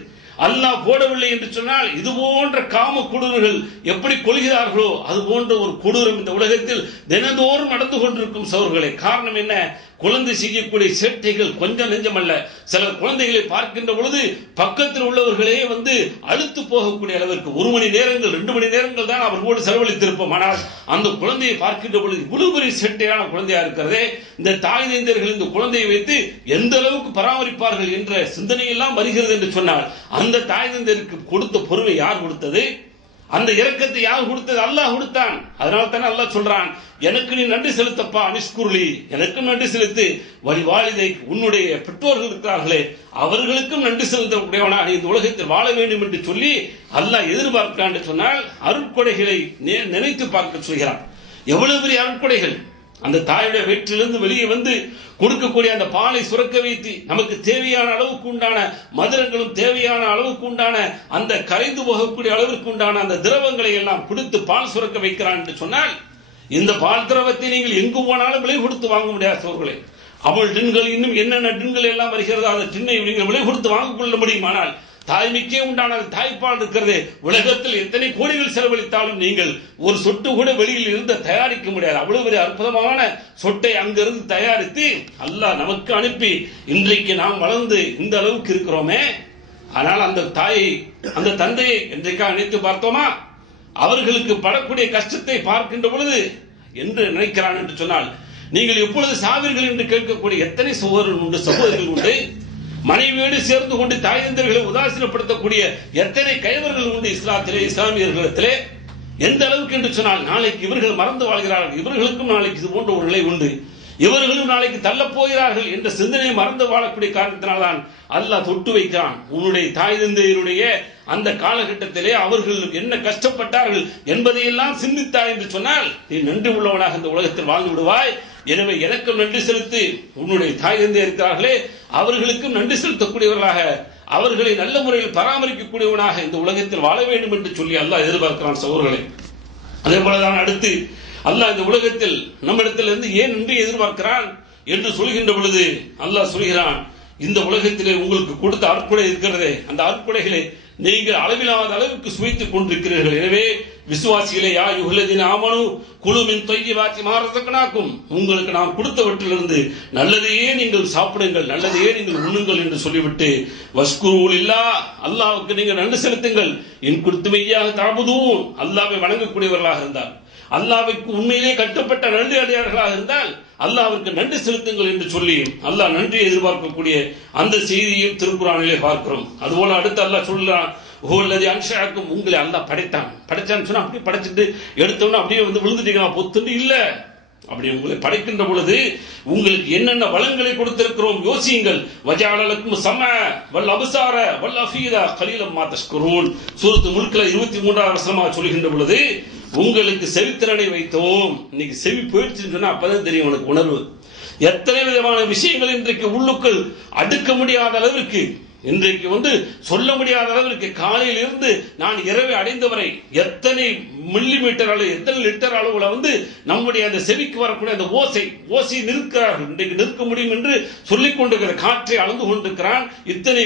அல்லாஹ் போடவில்லை என்று சொன்னால் இது போன்ற காம கொடூரர்கள் எப்படி கொள்கிறார்களோ அது போன்ற ஒரு கொடூரம் இந்த உலகத்தில் தினந்தோறும் நடந்து கொண்டிருக்கும் சகோதரர்களே. காரணம் என்ன? குழந்தை செய்யக்கூடிய சேட்டைகள் கொஞ்சம் நெஞ்சமல்ல. சில குழந்தைகளை பார்க்கின்ற பொழுது பக்கத்தில் உள்ளவர்களே அழுத்து போகக்கூடிய அளவிற்கு 1 மணி நேரங்கள் 2 மணி நேரங்கள் தான் அவர்களோடு செலவழித்திருப்போம். ஆனால் அந்த குழந்தையை பார்க்கின்ற பொழுது இவ்வளவு பெரிய சேட்டையான குழந்தையா இருக்கிறதே, இந்த தாய் தந்தையர்கள் இந்த குழந்தையை வைத்து எந்த அளவுக்கு பராமரிப்பார்கள் என்ற சிந்தனையெல்லாம் வருகிறது என்று சொன்னால் அந்த தாய் தந்தையருக்கு கொடுத்த பொறுமை யார் கொடுத்தது? அந்த இரக்கத்தை யார் கொடுத்தது? அல்லாஹ் கொடுத்தான். அதனால தானே அல்லாஹ் சொல்றான், எனக்கு நீ நன்றி செலுத்தப்பா, அனிஷ்குருளி, எனக்கும் நன்றி செலுத்து, வழிவாளிதை, உன்னுடைய பெற்றோர்கள் இருக்கிறார்களே அவர்களுக்கும் நன்றி செலுத்தக்கூடியவனாக இந்த உலகத்தில் வாழ வேண்டும் என்று சொல்லி அல்லாஹ் எதிர்பார்க்கிறான் என்று சொன்னால் அருட்கொடைகளை நினைத்து பார்க்க சொல்கிறான். எவ்வளவு பெரிய அருட்கொடைகள்! அந்த தாயுடைய வயிற்றிலிருந்து வெளியே கொடுக்கக்கூடிய அந்த பாலை சுரக்க வைத்து நமக்கு தேவையான அளவுக்கு உண்டான மதுரங்களும் தேவையான அளவுக்கு உண்டான அந்த கரைந்து போகக்கூடிய அளவிற்கு உண்டான அந்த திரவங்களை எல்லாம் கொடுத்து பால் சுரக்க வைக்கிறான் என்று சொன்னால் இந்த பால் திரவத்தை நீங்கள் எங்கு போனாலும் விலை கொடுத்து வாங்க முடியாத சோர்களே. அவள் டின்கள் இன்னும் என்னென்ன டின்கள் எல்லாம் வருகிறதோ அந்த டின்னை நீங்கள் விலை கொடுத்து வாங்கிக் கொள்ள முடியுமானால் தாய்மைக்கே உண்டான தாய்ப்பால் இருக்கிறது. உலகத்தில் எத்தனை கோடிகள் செலவழித்தாலும் நீங்கள் ஒரு சொட்டு கூட வெளியில் இருந்து தயாரிக்க முடியாது. அவ்வளவு பெரிய அற்புதமான சொட்டை அங்கிருந்து தயாரித்து அல்லாஹ் நமக்கு அனுப்பி இன்றைக்கு நாம் வளர்ந்து இந்த அளவுக்கு இருக்கிறோமே. ஆனால் அந்த தாயை அந்த தந்தையை இன்றைக்காக நினைத்து பார்த்தோமா? அவர்களுக்கு படக்கூடிய கஷ்டத்தை பார்க்கின்ற பொழுது என்று நினைக்கிறான் என்று சொன்னால், நீங்கள் எப்பொழுது சாவீர்கள் என்று கேட்கக்கூடிய எத்தனை சகோதரர்கள் உண்டு, சகோதரிகள் உண்டு. மனைவியோடு சேர்ந்து கொண்டு தாய் தந்தையர்களை உதாசீனப்படுத்தக்கூடிய எத்தனை கைவர்கள் உண்டு இஸ்லாத்திலே, இஸ்லாமியர்களிடத்திலே. எந்த அளவுக்கு என்று சொன்னால், நாளைக்கு இவர்கள் மறந்து வாழ்கிறார்கள், இவர்களுக்கும் நாளைக்கு இது போன்ற ஒரு நிலை உண்டு, இவர்களும் நாளைக்கு தள்ளப் போகிறார்கள் என்ற சிந்தனையை மறந்து வாழக்கூடிய காரணத்தினால்தான் அல்லாஹ் தொட்டு வைக்கிறான். உன்னுடைய தாய் தந்தையருடைய அந்த காலகட்டத்திலே அவர்கள் என்ன கஷ்டப்பட்டார்கள் என்பதையெல்லாம் சிந்தித்தாய் என்று சொன்னால் நீ நன்றி உள்ளவனாக இந்த உலகத்தில் வாழ்ந்து விடுவாய். எனவே எனக்கும் நன்றி செலுத்தி, உன்னுடைய தாய் தந்தை இருக்கிறார்களே அவர்களுக்கும் நன்றி செலுத்தக்கூடியவர்களாக, அவர்களை நல்ல முறையில் பராமரிக்கக்கூடியவனாக இந்த உலகத்தில் வாழ வேண்டும் என்று சொல்லி அல்லாஹ் எதிர்பார்க்கிறான் சகோதரர்களே. அதே போலதான் அடுத்து அல்லாஹ் இந்த உலகத்தில் நம்மிடத்திலிருந்து ஏன் நன்றி எதிர்பார்க்கிறான் என்று சொல்கின்ற பொழுது அல்லாஹ் சொல்கிறான், இந்த உலகத்திலே உங்களுக்கு கொடுத்த அற்புடை இருக்கிறதே, அந்த அற்புடைகளை நீங்கள் அளவில்லாத அளவுக்கு சுவைத்துக் கொண்டிருக்கிறீர்கள். எனவே விசுவாசிகளே, யா யுஹல்லதீன ஆமனு குலு மின் தையிபாத்தி மா ரஸக்னாக்கும், உங்களுக்கு நாம் கொடுத்தவற்றிலிருந்து நல்லதையே நீங்கள் சாப்பிடுங்கள், நல்லதையே நீங்கள் உண்ணுங்கள் என்று சொல்லிவிட்டு வஷ்குரு லில்லாஹ், அல்லாஹ்வுக்கு நீங்கள் நன்றி செலுத்துங்கள். இன் குன்தும் இய்யாஹு தஅபுதூன், அல்லாஹ்வை வணங்கக்கூடியவர்களாக இருந்தால், அல்லாஹ்வுக்கு உண்மையிலே கட்டுப்பட்ட நன்றி அடையாளர்களாக இருந்தால் அல்லாஹ்வுக்கு நன்றி செலுத்துங்கள் என்று சொல்லி அல்லாஹ் நன்றி எதிர்பார்க்கக்கூடிய அந்த செய்தியையும் திருக்குர்ஆனிலே பார்க்கிறோம். அதுபோல அடுத்து அல்லாஹ் சொல்றான், ஹுவல்லதி அன்ஷஅக்கும், உங்களை அல்லாஹ் படைத்தான். படைச்சான்னு சொன்னா அப்படியே படைச்சிட்டு எடுத்தோம்னா அப்படியே வந்து விழுந்துட்டீங்க பொத்துண்டு இல்ல. அப்படி உங்களை படைக்கின்ற பொழுது உங்களுக்கு என்னென்ன வளங்களை கொடுத்திருக்கிறோம் யோசியுங்கள். வஜஅலலக்கும் ஸமஅ வல் அப்சார வல் அஃபீதா கலீலம் மா தஷ்குரூன். சூரத்து முல்க்ல 23வது வசனமாக சொல்கின்ற பொழுது உங்களுக்கு செவித்திறனை வைத்தோம். இன்னைக்கு செவி போயிடுச்சுன்னு சொன்னா அப்பதான் தெரியும் உனக்கு உணர்வு. எத்தனை விதமான விஷயங்கள் இன்றைக்கு உள்ளுக்குள் அடுக்க முடியாத அளவிற்கு, இன்றைக்கு வந்து சொல்ல முடியாத அளவிற்கு, காலையில் இருந்து நான் இரவை அடைந்தவரை எத்தனை மில்லிமீட்டர் அளவு, எத்தனை லிட்டர் அளவுல வந்து நம்முடைய அந்த செவிக்கு வரக்கூடிய அந்த ஓசை நிற்கிறார்கள். இன்றைக்கு நிற்க முடியும் என்று சொல்லிக் கொண்டிருக்கிற காற்றை அளந்து கொண்டிருக்கிறான். இத்தனை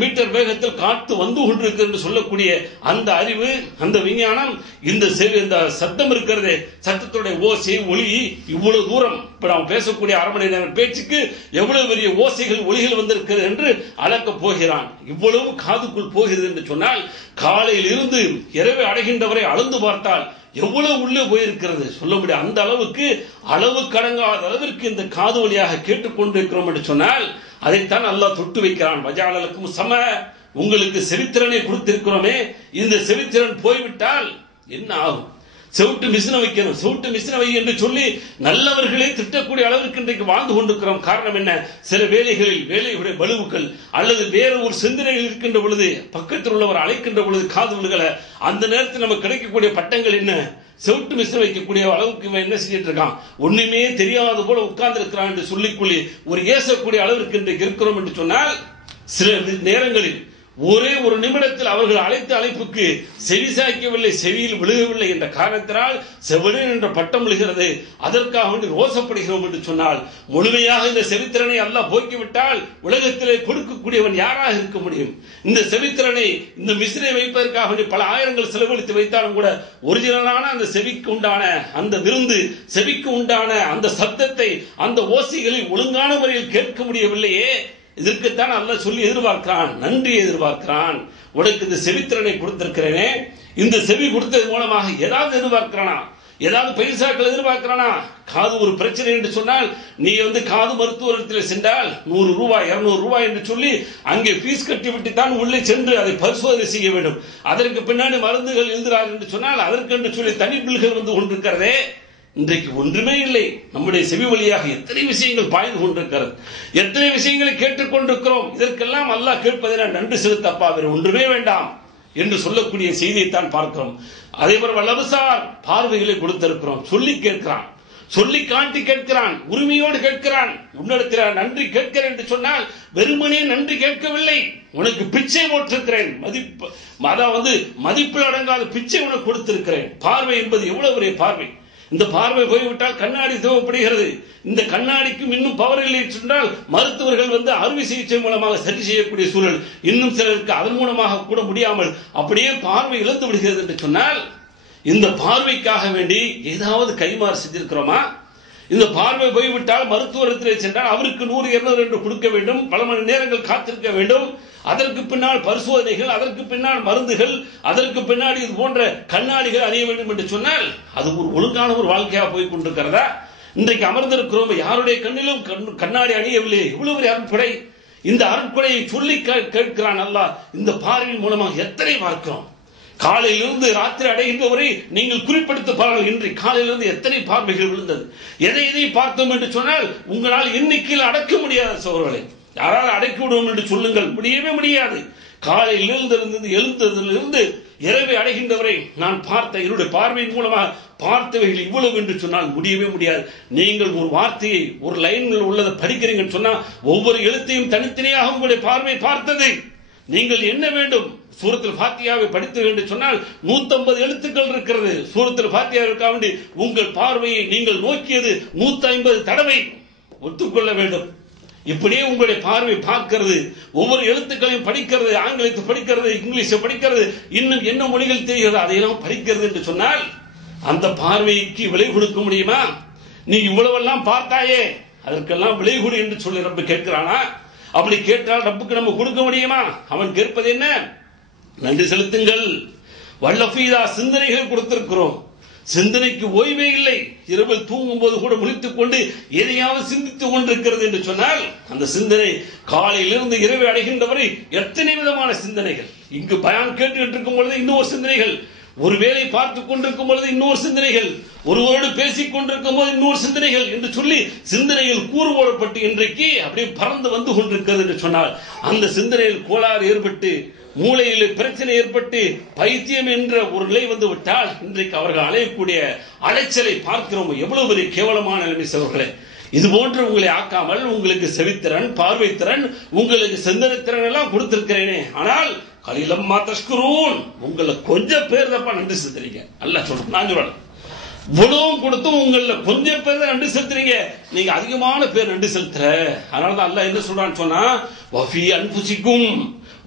மீட்டர் வேகத்தில் காற்று வந்து கொண்டிருக்கிறது என்று சொல்லக்கூடிய அந்த அறிவு, அந்த விஞ்ஞானம், இந்த சத்தம் இருக்கிறதே, சத்தத்துடைய ஓசை ஒளி இவ்வளவு தூரம் இப்ப நாம் பேசக்கூடிய அரை மணி நேரம் பேச்சுக்கு எவ்வளவு பெரிய ஓசைகள் ஒளிகள் வந்திருக்கிறது என்று அளக்க போகிறான். இவ்வளவு காதுக்குள் போகிறது என்று சொன்னால் காலையில் இருந்து இரவு அடைகின்றவரை அளந்து பார்த்தால் எவ்வளவு உள்ளே போயிருக்கிறது சொல்ல முடியாது. அந்த அளவுக்கு அளவு கடங்காத அளவிற்கு இந்த காது வழியாக கேட்டுக்கொண்டிருக்கிறோம் என்று சொன்னால் அதைத்தான் அல்லாஹ் தொட்டு வைக்கிறான். வஜஅலலக்கும் ஸமஅ, உங்களுக்கு செவித்திறனை கொடுத்திருக்கிறோமே, இந்த செவித்திறன் போய்விட்டால் என்ன ஆகும்? செவிட்டு மிஷினை வைக்கணும், செவிட்டு மிஷினை வை என்று சொல்லி நல்லவர்களே திட்டக்கூடிய அளவிற்கு இன்றைக்கு வாழ்ந்து கொண்டிருக்கிறோம். காரணம் என்ன? சில வேலைகளில் வேலையுடைய வலுவுகள் அல்லது வேற ஒரு சிந்தனைகள் இருக்கின்ற பொழுது பக்கத்தில் உள்ளவர் அழைக்கின்ற பொழுது காது விழுகல, அந்த நேரத்தில் நமக்கு கிடைக்கக்கூடிய பட்டங்கள் என்ன? செவிட்டு மிஷினை வைக்கக்கூடிய அளவுக்கு இவன் என்ன செஞ்சிட்டு இருக்கான், ஒண்ணுமே தெரியாத போல உட்கார்ந்து இருக்கிறான் என்று சொல்லிக்கொள்ளி ஒரு ஏசக்கூடிய அளவிற்கு இன்றைக்கு இருக்கிறோம் என்று சொன்னால், சில நேரங்களில் ஒரே ஒரு நிமிடத்தில் அவர்கள் அழைத்த அழைப்புக்கு செவி சாய்க்கவில்லை, செவியில் விழுகவில்லை என்ற காரணத்தினால் செவிடன் என்ற பட்டம் விழுகிறது. அதற்காக வேண்டி ரோசப்படுகிறோம் என்று சொன்னால், முழுமையாக இந்த செவித்திறனை அல்லாஹ் போக்கிவிட்டால் உலகத்திலே கொடுக்கக்கூடியவன் யாராக இருக்க முடியும்? இந்த செவித்திறனை, இந்த மிஷினை வைப்பதற்காக வேண்டி பல ஆயிரங்கள் செலவழித்து வைத்தாலும் கூட ஒரிஜினலான அந்த செவிக்கு உண்டான அந்த விருந்து, செவிக்கு உண்டான அந்த சத்தத்தை, அந்த ஓசைகளை ஒழுங்கான முறையில் கேட்க முடியவில்லையே. இதற்குத்தான் அல்லாஹ் சொல்லி எதிர்பார்க்கிறான், நன்றி எதிர்பார்க்கிறான். உனக்கு இந்த செவித்திறனை கொடுத்திருக்கிறேனே, இந்த செவி கொடுத்தது மூலமாக ஏதாவது எதிர்பார்க்கிறானா? ஏதாவது பைசாக்கள் எதிர்பார்க்கிறானா? காது ஒரு பிரச்சனை என்று சொன்னால் நீ வந்து காது மருத்துவத்தில் சென்றால் 100 ரூபாய் 200 ரூபாய் என்று சொல்லி அங்கே ஃபீஸ் கட்டிவிட்டு தான் உள்ளே சென்று அதை பரிசோதனை செய்ய வேண்டும். அதற்கு பின்னாடி மருந்துகள் எழுதுகிறார் என்று சொன்னால் அதற்கென்று சொல்லி தனி பில்கள் வந்து கொண்டிருக்கிறதே. இன்றைக்கு ஒன்றுமே இல்லை. நம்முடைய செவி வழியாக எத்தனை விஷயங்கள் பாய்ந்து கொண்டிருக்கிறது, எத்தனை விஷயங்களை கேட்டுக்கொண்டிருக்கிறோம். இதற்கெல்லாம் அல்லாஹ் கேட்பதை நன்றி செலுத்தப்பா, வேறு ஒன்றுமே வேண்டாம் என்று சொல்லக்கூடிய செய்தியைத்தான் பார்க்கிறோம். அதே போல வல்லபசார், பார்வைகளை கொடுத்திருக்கிறோம். சொல்லி கேட்கிறான், சொல்லி காட்டி கேட்கிறான், உரிமையோடு கேட்கிறான். உன்னிடத்தில் நன்றி கேட்கிறேன் என்று சொன்னால் வெறுமனே நன்றி கேட்கவில்லை, உனக்கு பிச்சை போட்டிருக்கிறேன், மதிப்பில் அடங்காத பிச்சை உனக்கு கொடுத்திருக்கிறேன். பார்வை என்பது எவ்வளவு பெரிய பார்வை! இந்த பார்வை போய்விட்டால் கண்ணாடி தேவைப்படுகிறது. இந்த கண்ணாடிக்கும் இன்னும் பவர் இல்லை என்றால் மருத்துவர்கள் அறுவை சிகிச்சை மூலமாக சரி செய்யக்கூடிய சூழல், இன்னும் சிலருக்கு அதன் மூலமாக கூட முடியாமல் அப்படியே பார்வை இழந்து விடுகிறது என்று சொன்னால், இந்த பார்வைக்காக வேண்டி ஏதாவது கைமாறு செஞ்சிருக்கிறோமா? இந்த பார்வை போய்விட்டால் மருத்துவரத்தில் சென்றால் அவருக்கு 100, 200 என்று கொடுக்க வேண்டும், பல மணி நேரங்கள் காத்திருக்க வேண்டும், அதற்கு பின்னால் பரிசோதனைகள், அதற்கு பின்னால் மருந்துகள், அதற்கு பின்னாடி இது போன்ற கண்ணாடிகள் அணிய வேண்டும் என்று சொன்னால் அது ஒரு ஒழுங்கான ஒரு வாழ்க்கையாக போய் கொண்டிருக்கிறதா? இன்றைக்கு அமர்ந்திருக்கிறோம், யாருடைய கண்ணிலும் கண்ணாடி அணியவில்லை. இவ்வளவு ஒரு அருட்கொடை. இந்த அருட்கொடையை சொல்லி கேட்கிறான் அல்லாஹ். இந்த பார்வையின் மூலமாக எத்தனை பார்க்கிறோம்? காலையிலிருந்து ராத்திரி அடைகின்ற வரை நீங்கள் குறிப்பிடுத்த பாருங்கள், இன்றைக்கு காலையிலிருந்து எத்தனை பார்வைகள் விழுந்தது, எதை பார்த்தோம் என்று சொன்னால் உங்களால் எண்ணிக்கையில் அடக்க முடியாத சோழர்களை. யாரால் அடக்கி விடுவோம் என்று சொல்லுங்கள், முடியவே முடியாது. காலையில் எழுந்ததிலிருந்து இரவை அடைகின்றவரை நான் பார்த்த என்னுடைய பார்வையின் மூலமாக பார்த்தவைகள் இவ்வளவு என்று சொன்னால் முடியவே முடியாது. நீங்கள் ஒரு வார்த்தையை ஒரு லைன்கள் உள்ளதை படிக்கிறீங்கன்னு சொன்னா ஒவ்வொரு எழுத்தையும் தனித்தனியாக உங்களுடைய பார்வை பார்த்தது. நீங்கள் என்ன வேண்டும்? சூரத்துல் ஃபாத்தியாவை படித்து வேண்டும் சொன்னால் 150 எழுத்துக்கள் இருக்கிறது. சூரத்துல் ஃபாத்தியாவிற்காக வேண்டி உங்கள் பார்வையை நீங்கள் நோக்கியது 150 தடவை. ஒத்துக்கொள்ள வேண்டும். இப்படியே உங்களுடைய பார்வை பார்க்கிறது, ஒவ்வொரு எழுத்துக்களையும் படிக்கிறது, ஆங்கிலத்தை படிக்கிறது, இங்கிலீஷை படிக்கிறது, இன்னும் என்ன மொழிகள் தெரிகிறது அதையெல்லாம் படிக்கிறது என்று சொன்னால் அந்த பார்வைக்கு விலை கொடுக்க முடியுமா? நீ இவ்வளவெல்லாம் பார்த்தாயே அதற்கெல்லாம் விலை கொடு என்று சொல்லி ரப்பு கேட்கிறானா? அப்படி கேட்டால் ரப்புக்கு நம்ம கொடுக்க முடியுமா? அவன் கேட்பது என்ன? நன்றி செலுத்துங்கள். வல்லஃபீதா சிந்தனைகள் கொடுத்திருக்கிறோம். சிந்தனைக்கு ஓய்வே இல்லை. இரவில் தூங்கும் போது கூட முழித்துக் கொண்டு எதையாவது சிந்தித்துக் கொண்டிருக்கிறது என்று சொன்னால் அந்த சிந்தனை காலையிலிருந்து இரவு அடைகின்றவரை எத்தனை விதமான சிந்தனைகள். இங்கு பயான் கேட்டுக்கிட்டு இருக்கும் பொழுது இன்னொரு சிந்தனைகள், ஒரு வேலை பார்த்துக் கொண்டிருக்கும் பொழுது இன்னொரு சிந்தனைகள், ஒருவரோடு பேசிக் கொண்டிருக்கும் போது இன்னொரு சிந்தனைகள் என்று சொல்லி சிந்தனையில் கூறு போடப்பட்டு இன்றைக்கு அப்படியே பறந்து வந்து கொண்டிருக்கிறது என்று சொன்னால் அந்த சிந்தனையில் கோளாறு ஏற்பட்டு மூளையில் பிரச்சனை ஏற்பட்டு பைத்தியம் என்ற ஒரு நிலை வந்து விட்டால் இன்றைக்கு அவர்கள் அலையக்கூடிய அலைச்சலை பார்க்கிறோம். எவ்வளவு பெரிய கேவலமான நிலைமை சகோதரர்களே. இது போன்று உங்களை ஆக்காமல் உங்களுக்கு செவித்திறன், பார்வைத்திறன், உங்களுக்கு சிந்தனை திறன் எல்லாம் கொடுத்திருக்கிறேனே, ஆனால் கலிலம்மா தஷ்குரூன், உங்களை கொஞ்சம் பேர் தான் நன்றி செலுத்துறீங்க. அல்ல சொல்றேன், நான் சொல்றேன், இவ்வளவும் கொடுத்தும் உங்கள கொஞ்சம் பேர் தான் நன்றி செலுத்துறீங்க, நீங்க அதிகமான பேர் நன்றி செலுத்துற. அதனாலதான் அல்லாஹ் என்ன சொல்றான்னு சொன்னா, வஃபி அன்ஃபுசிக்கும்,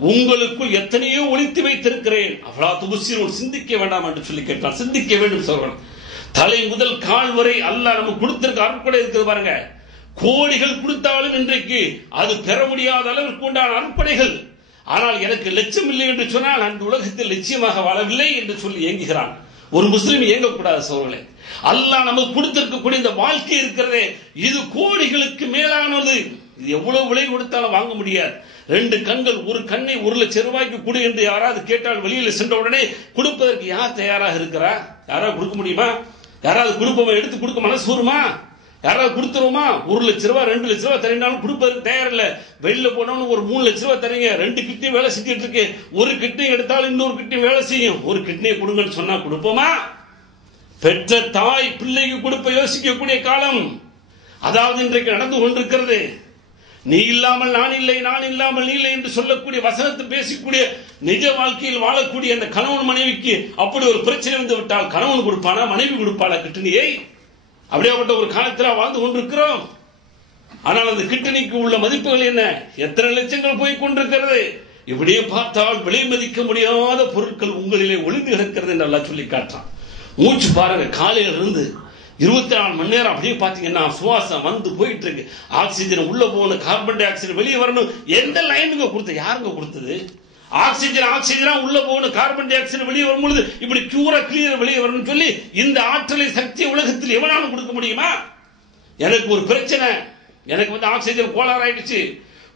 உங்களுக்குள் எத்தனையோ ஒளித்து வைத்திருக்கிறேன், அஃபலா துபஸிரூன், சிந்திக்க வேண்டாம் என்று சொல்லி கேட்டான். சிந்திக்க வேண்டும் சகோதரன். தலை முதல் கால் வரை அல்லாஹ் நமக்கு கொடுத்திருக்க அருட்கொடை இருக்குது பாருங்க. கோடிகள் கொடுத்தாலும் இன்றைக்கு அது பெற முடியாத அளவிற்கு உண்டான அருட்கொடைகள். ஆனால் எனக்கு லட்சியம் இல்லை என்று சொன்னால் அந்த உலகத்தில் லட்சியமாக வாழவில்லை என்று சொல்லி ஏங்குகிறான். ஒரு முஸ்லிம் ஏங்கக்கூடாது சகோதரர்களே. அல்லாஹ் நமக்கு கொடுத்திருக்கக்கூடிய இந்த வாழ்க்கை இருக்கிறதே, இது கோடிகளுக்கு மேலானது. இது எவ்வளவு விலை கொடுத்தாலும் வாங்க முடியாது. 2 கண்கள், ஒரு கண்ணை 1 லட்சம் ரூபாய்க்கு கொடு என்று யாராவது கேட்டால் வெளியில் சென்ற உடனே கொடுப்பதற்கு யார் தயாராக இருக்கிறா? யாராவது கொடுக்க முடியுமா? யாராவது கொடுப்போமா? எடுத்து கொடுக்க மனசு வருமா? யாராவது கொடுத்துருவோமா? 1 லட்சம் ரூபாய் 2 லட்சம் ரூபாய் தரீங்கனாலும் கொடுப்பதற்கு தயார் இல்ல. வெளியில போனோம்னு ஒரு 3 லட்சம் ரூபாய் தரீங்க, 2 கிட்னி வேலை செஞ்சுட்டு இருக்கு, ஒரு கிட்னி எடுத்தாலும் இன்னொரு கிட்னி வேலை செய்யும், ஒரு கிட்னியை கொடுங்கன்னு சொன்னா கொடுப்போமா? பெற்ற தாய் பிள்ளைக்கு கொடுப்ப யோசிக்கக்கூடிய காலம் அதாவது இன்றைக்கு நடந்து கொண்டிருக்கிறது. நீ இல்லாமல் நான் இல்லை, நான் இல்லாமல் நீ இல்லை என்று சொல்லக்கூடிய வசனத்தை பேசக்கூடிய நிஜ வாழ்க்கையில் வாழக்கூடிய அந்த கணவன் மனைவிக்கு அப்படி ஒரு பிரச்சனை வந்து விட்டால் கணவன் கொடுப்பானா, மனைவி கொடுப்பாளா கிட்னியை? அப்படியாப்பட்ட ஒரு காலத்தில் வாழ்ந்து கொண்டிருக்கிறோம். ஆனால் அந்த கிட்னிக்கு உள்ள மதிப்புகள் என்ன? எத்தனை லட்சங்கள் போய் கொண்டிருக்கிறது. இப்படியே பார்த்தால் விலை மதிக்க முடியாத பொருட்கள் உங்களிலே ஒளிந்து கிடக்கிறது என்று அல்லாஹ் சொல்லி காட்டுறான். மூச்சு பாருங்க, காலையில இருந்து 24 மணி நேரம் அப்படியே பாத்தீங்கன்னா சுவாசம் வந்து போயிட்டு இருக்கு. ஆக்சிஜன் உள்ள போகணும், கார்பன் டை ஆக்சைடு வெளியே வரணும். எந்த லைனுங்க கொடுத்தது? யாருங்க கொடுத்தது? ஆக்சிஜனா உள்ள போகணும், கார்பன் டை ஆக்சைடு வெளியே வரும்பொழுது இப்படி கியூரா கிளியர் வெளியே வரணும்னு சொல்லி இந்த ஆற்றலை சக்தி உலகத்தில் எவனாலும் கொடுக்க முடியுமா? எனக்கு ஒரு பிரச்சனை, எனக்கு ஆக்சிஜன் கோளாறு ஆயிடுச்சு,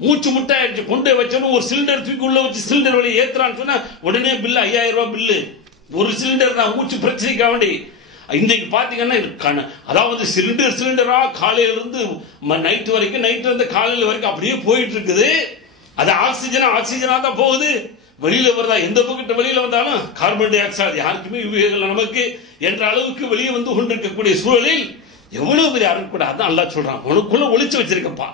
மூச்சு முட்டை ஆயிடுச்சு, கொண்டு வச்சோன்னு ஒரு சிலிண்டர் தூக்கி உள்ள வச்சு சிலிண்டர் வெளியே ஏத்துறான்னு சொன்னா உடனே பில்லு 5000 ரூபாய் பில்லு. ஒரு சிலிண்டர் தான் மூச்சு பிரச்சனைக்காக வேண்டி. இன்னைக்கு பாத்தீங்கன்னா அதாவது சிலிண்டரா காலையில இருந்து நைட் வரைக்கும், நைட்ல இருந்து காலையில வரைக்கும் அப்படியே போயிட்டு இருக்குது. அது ஆக்சிஜனா தான் போகுது. வெளியில வருதா? எந்த பக்கத்து வெளியில வந்தாலும் கார்பன் டை ஆக்சைடு யாருக்குமே நமக்கு என்ற அளவுக்கு வெளியே வந்து கொண்டிருக்கக்கூடிய சூழலில் எவ்வளவு பெரிய அருட்கொடை. அதான் அல்லாஹ் சொல்றான், உனக்குள்ள ஒளிச்சு வச்சிருக்கப்பா,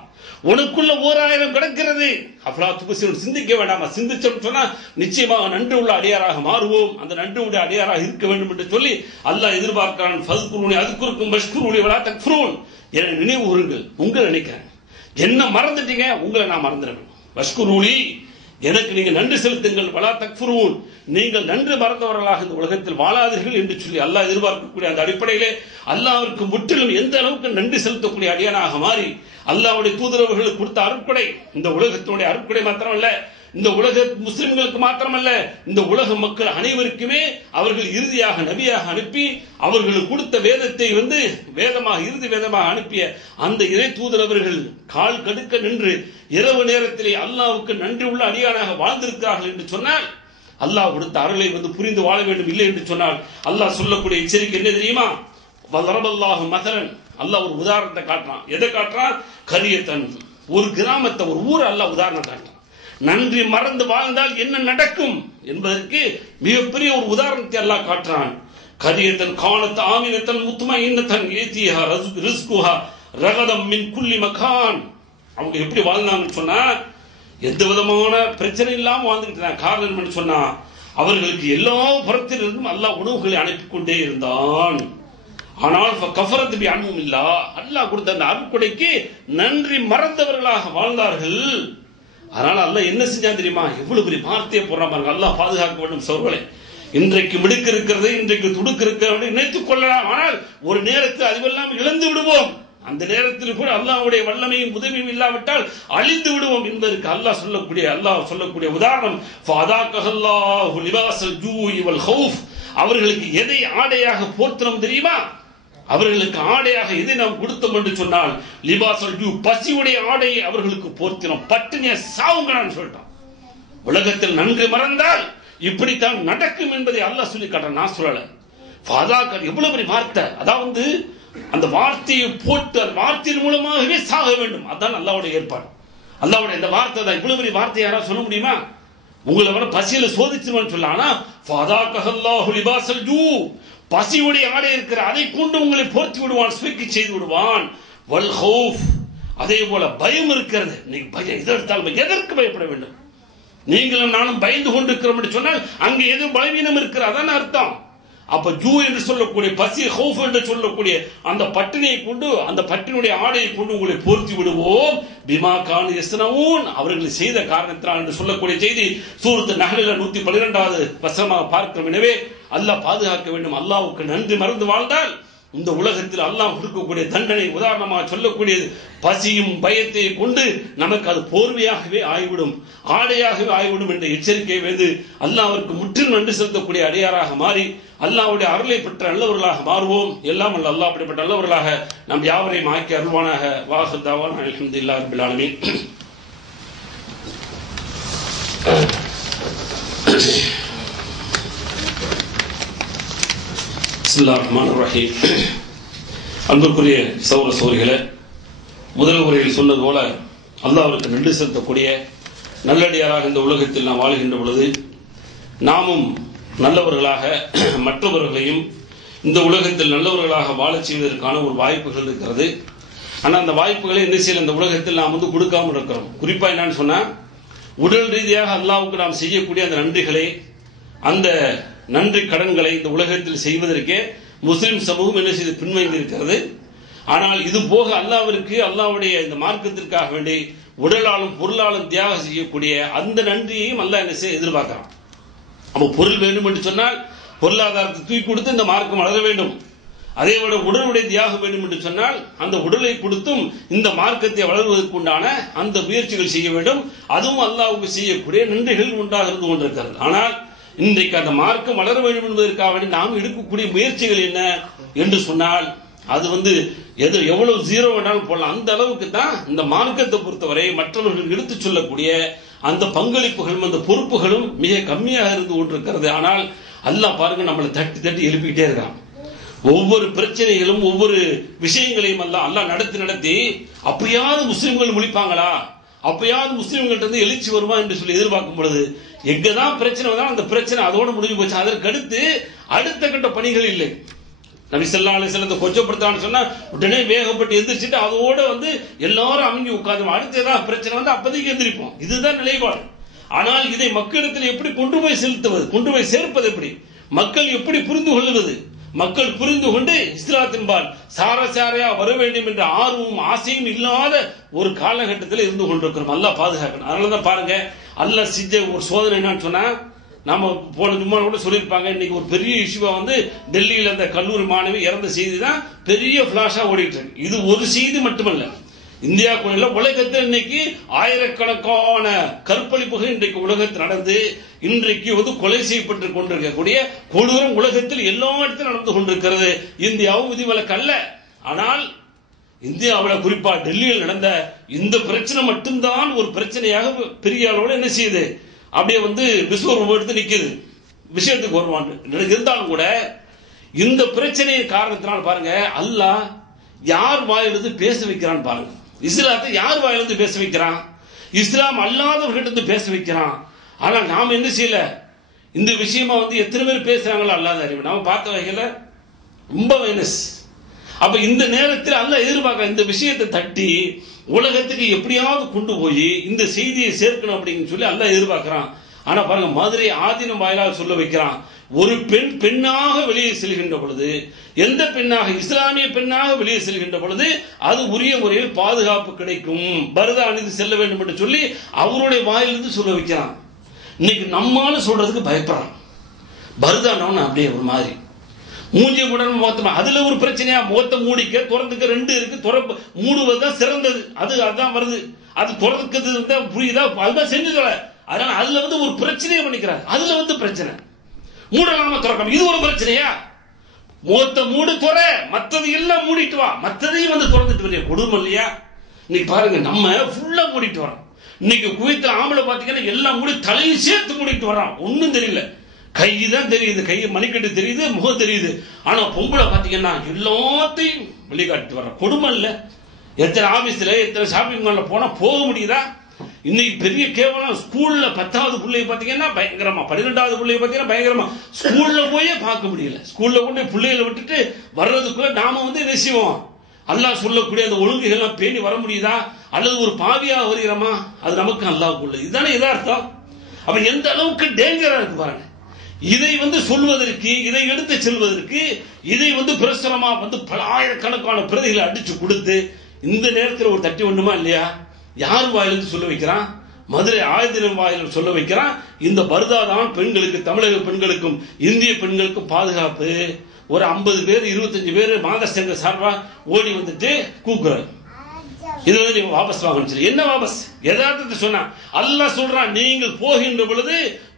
உனக்குள்ள 1000 கிடக்கிறது. அஃபலா துப்சிரூன், சிந்திக்க வேண்டாமா? சிந்திச்சோம் சொன்னா நிச்சயமாக நன்றி உள்ள அடியாராக மாறுவோம். அந்த நன்றி உள்ள அடியாராக இருக்க வேண்டும் என்று சொல்லி அல்லாஹ் எதிர்பார்க்கிறான். ஃபஸ்குருனி அதுக்குருக்கும் பஷ்குருனி வலா தக்ஃபுரூன், என நினைவு கூறுங்கள். உங்களை நினைக்கிறேன், என்ன மறந்துட்டீங்க, உங்களை நான் மறந்துடுவேன். வஷ்குருனி, எனக்கு நீங்க நன்றி செலுத்துங்கள். வலா தக்ஃபுரூன், நீங்கள் நன்றி மறந்தவர்களாக இந்த உலகத்தில் வாழாதீர்கள் என்று சொல்லி அல்லாஹ் எதிர்பார்க்கக்கூடிய அந்த அடிப்படையிலே அல்லாஹ்விற்கு முற்றிலும் எந்த அளவுக்கு நன்றி செலுத்தக்கூடிய அடியானாக மாறி அல்லாஹ்வுடைய தூதரவர்களுக்கு கொடுத்த அருட்கொடை, இந்த உலகத்தினுடைய அருட்கொடை மாத்திரமல்ல, இந்த உலக முஸ்லிம்களுக்கு மாத்திரமல்ல, இந்த உலக மக்கள் அனைவருக்குமே அவர்கள் இறுதியாக நபியாக அனுப்பி அவர்களுக்கு கொடுத்த வேதத்தை வேதமாக இறுதி வேதமாக அனுப்பிய அந்த இறை தூதரவர்கள் கால் கடுக்க நின்று இரவு நேரத்திலே அல்லாஹ்வுக்கு நன்றி உள்ள அடியானாக வாழ்ந்திருக்கிறார்கள் என்று சொன்னால், அல்லாஹ் கொடுத்த அருளை புரிந்து வாழ வேண்டும். இல்லை என்று சொன்னால் அல்லாஹ் சொல்லக்கூடிய எச்சரிக்கை என்ன தெரியுமா? வலரபல்லாஹு மதலன், அல்லாஹ் ஒரு உதாரணத்தை காட்டுறான். எதை காட்டுறான்? கரியத்தன், ஒரு கிராமத்தை, ஒரு ஊர் அல்லாஹ் உதாரணம் காட்டுறான். நன்றி மறந்து வாழ்ந்தால் என்ன நடக்கும் என்பதற்கு மிகப்பெரிய ஒரு உதாரணத்தை அல்லாஹ் காட்டுறான். கரியத்தன் கானத் ஆமினத்தன் முத்மஇன்னத்தன் ஏத்திஹா ரிஸ்குஹா ரகதம் மின் குல்லி மகான். அவங்க எப்படி வாழ்ந்தாங்கன்னு சொன்னா, எந்த விதமான பிரச்சனை இல்லாம வாழ்ந்துட்டு. காரணம் என்னன்னு சொன்னா, அவர்களுக்கு எல்லா புறத்திலிருந்தும் அல்லாஹ் உணவுகளை அனுப்பி கொண்டே இருந்தான். ஆனால் கஃபரத் பி அன்ஹுமில்லா, அல்லாஹ் கொடுத்த அந்த அருட்கொடைக்கு நன்றி மறந்தவர்களாக வாழ்ந்தார்கள். அதனால அல்லாஹ் என்ன செஞ்சான் தெரியுமா? எவ்வளவு பெரிய வார்த்தையை போடுறான் பாருங்க. அல்லாஹ் பாதுகாக்க வேண்டும் சோர்களே. இன்றைக்கு மிடுக்க இருக்கிறது, இன்றைக்கு துடுக்க இருக்கிறது நினைத்துக் கொள்ளலாம். ஆனால் ஒரு நேரத்தில் அதுவெல்லாம் இழந்து விடுவோம். அந்த நேரத்தில் கூட அல்லாஹ்வுடைய வல்லமையும் உதவியும் இல்லாவிட்டால் அழிந்து விடுவோம் என்பதற்கு அல்லாஹ் சொல்லக்கூடிய உதாரணம், ஃபஅதாகல்லாஹு லிபாஸல் ஜூஇ வல் ஹௌஃப், அவர்களுக்கு எதை ஆடையாக போர்த்தனம் தெரியுமா? அவர்களுக்கு ஆடையாக எதை நாம் கொடுத்தோம் என்று சொன்னால், லிபாஸல் ஜூ, பசியுடைய ஆடையை அவர்களுக்கு போர்த்தினோம். பட்டினிய சாவுங்கன்னு சொல்லிட்டான். உலகத்தில் நன்கு மறந்தால் இப்படித்தான் நடக்கும் என்பதை அல்லாஹ் சொல்லி காட்டுறான், நான் சொல்லல. ஃபஅதாக எவ்வளவு பெரிய வார்த்தை. அதாவது அந்த வார்த்தையை போட்டு அந்த வார்த்தையின் மூலமாகவே சாக வேண்டும். அதான் அல்லாஹ்வுடைய ஏற்பாடு. அல்லாஹ்வுடைய இந்த வார்த்தை தான். இவ்வளவு பெரிய வார்த்தை யாராவது சொல்ல முடியுமா? உங்களை வர பசியில சோதிச்சுன்னு சொல்லலாம். ஆனா ஃபஅதாகல்லாஹு லிபாஸல் ஜூ, பசியுடைய ஆடை இருக்கிற அதை கொண்டு உங்களை போர்த்தி விடுவான், சுவைக்கு செய்து விடுவான். வல் ஹௌஃப், அதே போல பயம் இருக்கிறது. நீங்க பயம் எதை எடுத்தாலும் எதற்கு பயப்பட வேண்டும்? நீங்களும் நானும் பயந்து கொண்டிருக்கிறோம் என்று சொன்னால் அங்கே எது பலவீனம் இருக்கிறது, அதான் அர்த்தம். அப்ப ஜூ என்று சொல்லக்கூடிய பசி, ஹௌஃப் என்று சொல்லக்கூடிய அந்த பட்டினியை கொண்டு, அந்த பட்டினுடைய ஆடையை கொண்டு உங்களை போர்த்தி விடுவோம். பிமா கானு யஸ்னஊன், அவர்கள் செய்த காரணத்தினால் என்று சொல்லக்கூடிய செய்தி சூரத்து நஹ்லில் 112வது வசனமாக பார்க்கிறோம். எனவே அல்லாஹ் பாதுகாக்க வேண்டும். அல்லாஹ்வுக்கு நன்றி மறந்து வாழ்ந்தால் இந்த உலகத்தில் அல்லாஹ் கொடுக்கக்கூடிய தண்டனை உதாரணமாக சொல்லக்கூடியது பசியும் பயத்தை கொண்டு நமக்கு அது போர்வையாகவே ஆய்விடும், ஆடையாகவே ஆய்விடும் என்ற எச்சரிக்கை வேண்டு அல்லாஹ்விற்கு முற்றிலும் நன்றி செலுத்தக்கூடிய அடியாராக மாறி அல்லாஹ்வுடைய அருளை பெற்ற நல்லவர்களாக மாறுவோம். எல்லாம் அல்ல அல்லாஹ் அப்படிப்பட்ட நல்லவர்களாக நாம் யாவரையும் ஆக்கி அருள்வானாக. வாஹிர் தஅவானா அல்ஹம்துலில்லாஹி ரப்பில் ஆலமீன். பிஸ்மில்லாஹிர் ரஹ்மானிர் ரஹீம். அன்புக்குரிய சகோதர சகோதரிகளே, முதல் உரையில் சொன்னது போல அல்லாஹ்விற்கு நன்றி செலுத்தக்கூடிய நல்லடியாராக இந்த உலகத்தில் நாம் வாழ்கின்ற பொழுது நாமும் நல்லவர்களாக மற்றவர்களையும் இந்த உலகத்தில் நல்லவர்களாக வாழச் செய்வதற்கான ஒரு வாய்ப்புகள் இருக்கிறது. ஆனால் அந்த வாய்ப்புகளை என்ன செய்யல இந்த உலகத்தில் நாம் கொடுக்காம இருக்கிறோம். குறிப்பா என்னன்னு சொன்னா, உடல் ரீதியாக அல்லாஹ்வுக்கு நாம் செய்யக்கூடிய அந்த நன்றிகளை, அந்த நன்றி கடன்களை இந்த உலகத்தில் செய்வதற்கே முஸ்லிம் சமூகம் என்ன செய்து பின்வாங்கி இருக்கிறது. ஆனால் இது போக அல்லாஹ்விற்கு, அல்லாஹ்வுடைய இந்த மார்க்கத்திற்காக வேண்டி உடலாலும் பொருளாலும் தியாகம் செய்யக்கூடிய அந்த நன்றியையும் அல்லாஹ் என்ன செய்ய எதிர்பார்க்கிறான். அப்போ பொருள் வேண்டும் என்று சொன்னால் பொருளாதாரத்தை தூக்கி கொடுத்து இந்த மார்க்கம் வளர வேண்டும். அதே போல உடலுடைய தியாகம் வேண்டும் என்று சொன்னால் அந்த உடலை கொடுத்தும் இந்த மார்க்கத்தை வளர்வதற்கு உண்டான அந்த முயற்சிகள் செய்ய வேண்டும். அதுவும் அல்லாஹ்வுக்கு செய்யக்கூடிய நன்றிகள் ஒன்றாக இருந்து கொண்டிருக்கிறது. ஆனால் இன்றைக்கு அந்த மார்க்கம் வளர வேண்டும் என்பதற்காக வேண்டி நாம் எடுக்கக்கூடிய முயற்சிகள் என்ன என்று சொன்னால், அது எவ்வளவு ஜீரோ வேண்டாலும் போடலாம். அந்த அளவுக்கு தான் இந்த மார்க்கத்தை பொறுத்தவரை மற்றவர்கள் எடுத்து சொல்லக்கூடிய அந்த பங்களிப்புகளும் அந்த பொறுப்புகளும் மிக கம்மியாக இருந்து கொண்டிருக்கிறது. ஆனால் அல்லாஹ் பாருங்க, நம்மளை தட்டி தட்டி எழுப்பிக்கிட்டே இருக்கான். ஒவ்வொரு பிரச்சனைகளும் ஒவ்வொரு விஷயங்களையும் அல்லாஹ் நடத்தி அப்பயாவது முஸ்லிம்கள் முழிப்பாங்களா, அப்பயாவது முஸ்லிம்கள்ட்ட இருந்து எழுச்சி வருமா என்று சொல்லி எதிர்பார்க்கும் பொழுது எங்கதான் பிரச்சனை வந்தாலும் அந்த பிரச்சனை அதோடு முடிஞ்சு போச்சு. அதற்கு அடுத்து அடுத்த கட்ட பணிகள் இல்லை. நபி ஸல்லல்லாஹு அலைஹி வஸல்லம் கொச்சப்படுத்தான்னு சொன்னா உடனே வேகப்பட்டு எந்திரிச்சிட்டு அதோட எல்லாரும் அமைஞ்சு உட்கார்ந்து அடுத்ததான் பிரச்சனை அப்போதைக்கு எந்திரிப்போம். இதுதான் நிலைப்பாடு. ஆனால் இதை மக்களிடத்தில் எப்படி கொண்டு போய் செலுத்துவது, கொண்டு போய் சேர்ப்பது எப்படி, மக்கள் எப்படி புரிந்து கொள்வது, மக்கள் புரிந்து கொண்டு இஸ்லாத்தின்பால் சாரசாரையா வர வேண்டும் என்ற ஆர்வமும் ஆசையும் இல்லாத ஒரு காலகட்டத்தில் இருந்து கொண்டிருக்கிறோம். அல்லாஹ் பாதுகாக்கணும். அதனாலதான் பாருங்க, அல்லாஹ் செஞ்ச ஒரு சோதனை என்னன்னு சொன்னா, நாம போன ஜும்மா கூட சொல்லியிருப்பாங்க, இன்னைக்கு ஒரு பெரிய இஷ்யூவா டெல்லியில அந்த கல்லூரி மாணவி இறந்த செய்தி தான் பெரிய பிளாஷா ஓடிட்டு இருக்கு. இது ஒரு செய்தி மட்டுமல்ல, இந்தியாவுக்குள்ள உலகத்தில் இன்னைக்கு ஆயிரக்கணக்கான கற்பழிப்புகள் இன்றைக்கு உலகத்தில் நடந்து இன்றைக்கு கொலை செய்யப்பட்டு கொண்டிருக்கக்கூடிய கொடூரம் உலகத்தில் எல்லா இடத்திலும் நடந்து கொண்டிருக்கிறது. இந்தியாவும் விதிவிலக்கு அல்ல. ஆனால் இந்தியாவில் குறிப்பா டெல்லியில் நடந்த இந்த பிரச்சனை மட்டும்தான் ஒரு பிரச்சனையாக பெரிய அளவில் என்ன செய்யுது, அப்படியே விஸ்வரூபம் எடுத்து நிக்குது. விஷயத்துக்கு வருவான். இருந்தாலும் கூட இந்த பிரச்சனையை காரணத்தினால் பாருங்க, அல்லாஹ் யார் வாயிலிருந்து பேச வைக்கிறான் பாருங்க. இஸ்லாத்தை யார் வாயிலிருந்து பேச வைக்கிறான்? இஸ்லாம் அல்லாதவர்கிட்ட பேச வைக்கிறான். ஆனா நாம என்ன செய்யல, இந்த விஷயமா எத்தனை பேர் பேசுறாங்களோ அல்லாத அறிவு நாம பார்த்த வகையில ரொம்ப மைனஸ். அப்ப இந்த நேரத்தில் அல்லாஹ் எதிர்பார்க்க இந்த விஷயத்தை தட்டி உலகத்துக்கு எப்படியாவது கொண்டு போய் இந்த செய்தியை சேர்க்கணும் அப்படின்னு சொல்லி அல்லாஹ் எதிர்பார்க்கிறான். ஆனா பாருங்க, மதுரை ஆதீனம் வாயிலாக சொல்ல வைக்கிறான். ஒரு பெண் பெண்ணாக வெளியே செல்கின்ற பொழுது, எந்த பெண்ணாக, இஸ்லாமிய பெண்ணாக வெளியே செல்கின்ற பொழுது அது உரிய முறையில் பாதுகாப்பு கிடைக்கும், பர்தா அணிந்து செல்ல வேண்டும் என்று சொல்லி அவருடைய வாயிலிருந்து சொல்ல வைக்கிறான். இன்னைக்கு நம்மால சொல்றதுக்கு பயப்படுறான். பர்தானவன் அப்படியே ஒரு மாதிரி மூஞ்சி உடனே மொத்தமா அதுல ஒரு பிரச்சனையா, முகத்தை மூடிக்க திறந்துக்க ரெண்டு இருக்கு, மூடுவதுதான் சிறந்தது. அதுதான் வருது, அது திறந்துக்கிறது புரியுதா, அதுதான் செஞ்சு தொலை. அதனால அதுல ஒரு பிரச்சனையை பண்ணிக்கிறார். அதுல பிரச்சனை மூடலாம திறக்கணும், இது ஒரு பிரச்சனையா? முகத்தை மூடு துற, மத்தது எல்லாம் மூடிட்டு வா, மத்ததையும் திறந்துட்டு வரைய கொடுமை இல்லையா? இன்னைக்கு பாருங்க, நம்ம ஃபுல்லா மூடிட்டு வரோம். இன்னைக்கு குவைத்துல ஆம்பளை பாத்தீங்கன்னா எல்லாம் மூடி தலையும் சேர்த்து மூடிட்டு வர்றான். ஒன்னும் தெரியல, கைதான் தெரியுது, கை மணிக்கட்டு தெரியுது, முகம் தெரியுது. ஆனா பொம்பளை பாத்தீங்கன்னா எல்லாத்தையும் வெளிக்காட்டு வர்ற கொடுமை இல்ல? எத்தனை ஆபீஸ்ல எத்தனை ஷாப்பிங் மால்ல போனா போக முடியுதா? இன்னைக்கு பெரிய கேவலம். ஸ்கூல்ல 10வது பிள்ளைய பாத்தீங்கன்னா பயங்கரமா, 12வது பிள்ளைய பாத்தீங்கன்னா பயங்கரமா, ஸ்கூல்ல போயே பார்க்க முடியல. ஸ்கூல்ல கொண்டு பிள்ளைகளை விட்டுட்டு வர்றதுக்குள்ள நாம என்ன செய்வோம், அல்லாஹ் சொல்லக்கூடிய அந்த ஒழுங்குகள் பேணி வர முடியுதா? அல்லது ஒரு பாவியா வருகிறோமா? அது நமக்கு அல்லாஹ்க்குள்ள. இதுதானே எதார்த்தம். அப்ப எந்த அளவுக்கு டேஞ்சரா இருக்கு பாருங்க. இதை சொல்வதற்கு, இதை எடுத்து செல்வதற்கு, இதை பிரசுரமா பல ஆயிரக்கணக்கான பிரதிகளை அடிச்சு கொடுத்து இந்த நேரத்தில் ஒரு தட்டி ஒண்ணுமா இல்லையா? யார் வாயிலிருந்து சொல்ல வைக்கிறான்? மதுரை ஆயுதம் வாயில் சொல்ல வைக்கிறான். இந்த பர்தா தான் பெண்களுக்கு, தமிழக பெண்களுக்கும் இந்திய பெண்களுக்கும் பாதுகாப்பு. ஒரு 50 பேர் 25 பேர் மாதசங்க சார்பா ஓடி கூக்குறாரு, இது நீங்க வாபஸ் வாங்கணும் சொல்லி. என்ன வாபஸ்? யதார்த்தத்தை சொன்னா அல்லாஹ் சொல்றான், நீங்கள் போகின்ற பொழுது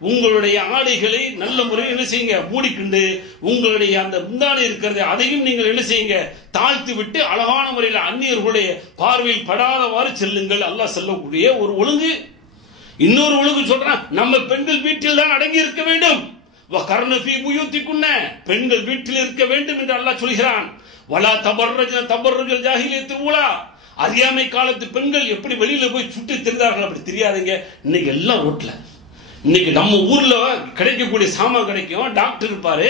உங்களுடைய ஆடைகளை நல்ல முறையில் என்ன செய்யுங்க, மூடிக்கொண்டு உங்களுடைய அந்த முந்தானை இருக்கிறது அதையும் நீங்கள் என்ன செய்யுங்க, தாழ்த்தி விட்டு அழகான முறையில் அந்நியர்களுடைய பார்வையில் படாதவாறு செல்லுங்கள். அல்லாஹ் சொல்லக்கூடிய ஒரு ஒழுங்கு. இன்னொரு ஒழுங்கு சொல்றான், நம்ம பெண்கள் வீட்டில் தான் அடங்கி இருக்க வேண்டும். பெண்கள் வீட்டில் இருக்க வேண்டும் என்று அல்லாஹ் சொல்கிறான். வலா தபர்ரஜ்ன தபர்ருஜல் ஜாஹிலியத்துல் ஊலா, அறியாமை காலத்து பெண்கள் எப்படி வெளியில போய் சுட்டு தெரிந்தார்கள் அப்படி தெரியாதீங்க. இன்னைக்கு எல்லாம் ரோட்ல. இன்னைக்கு நம்ம ஊர்ல கிடைக்கக்கூடிய சாமான் கிடைக்கும், டாக்டர் இருப்பாரு,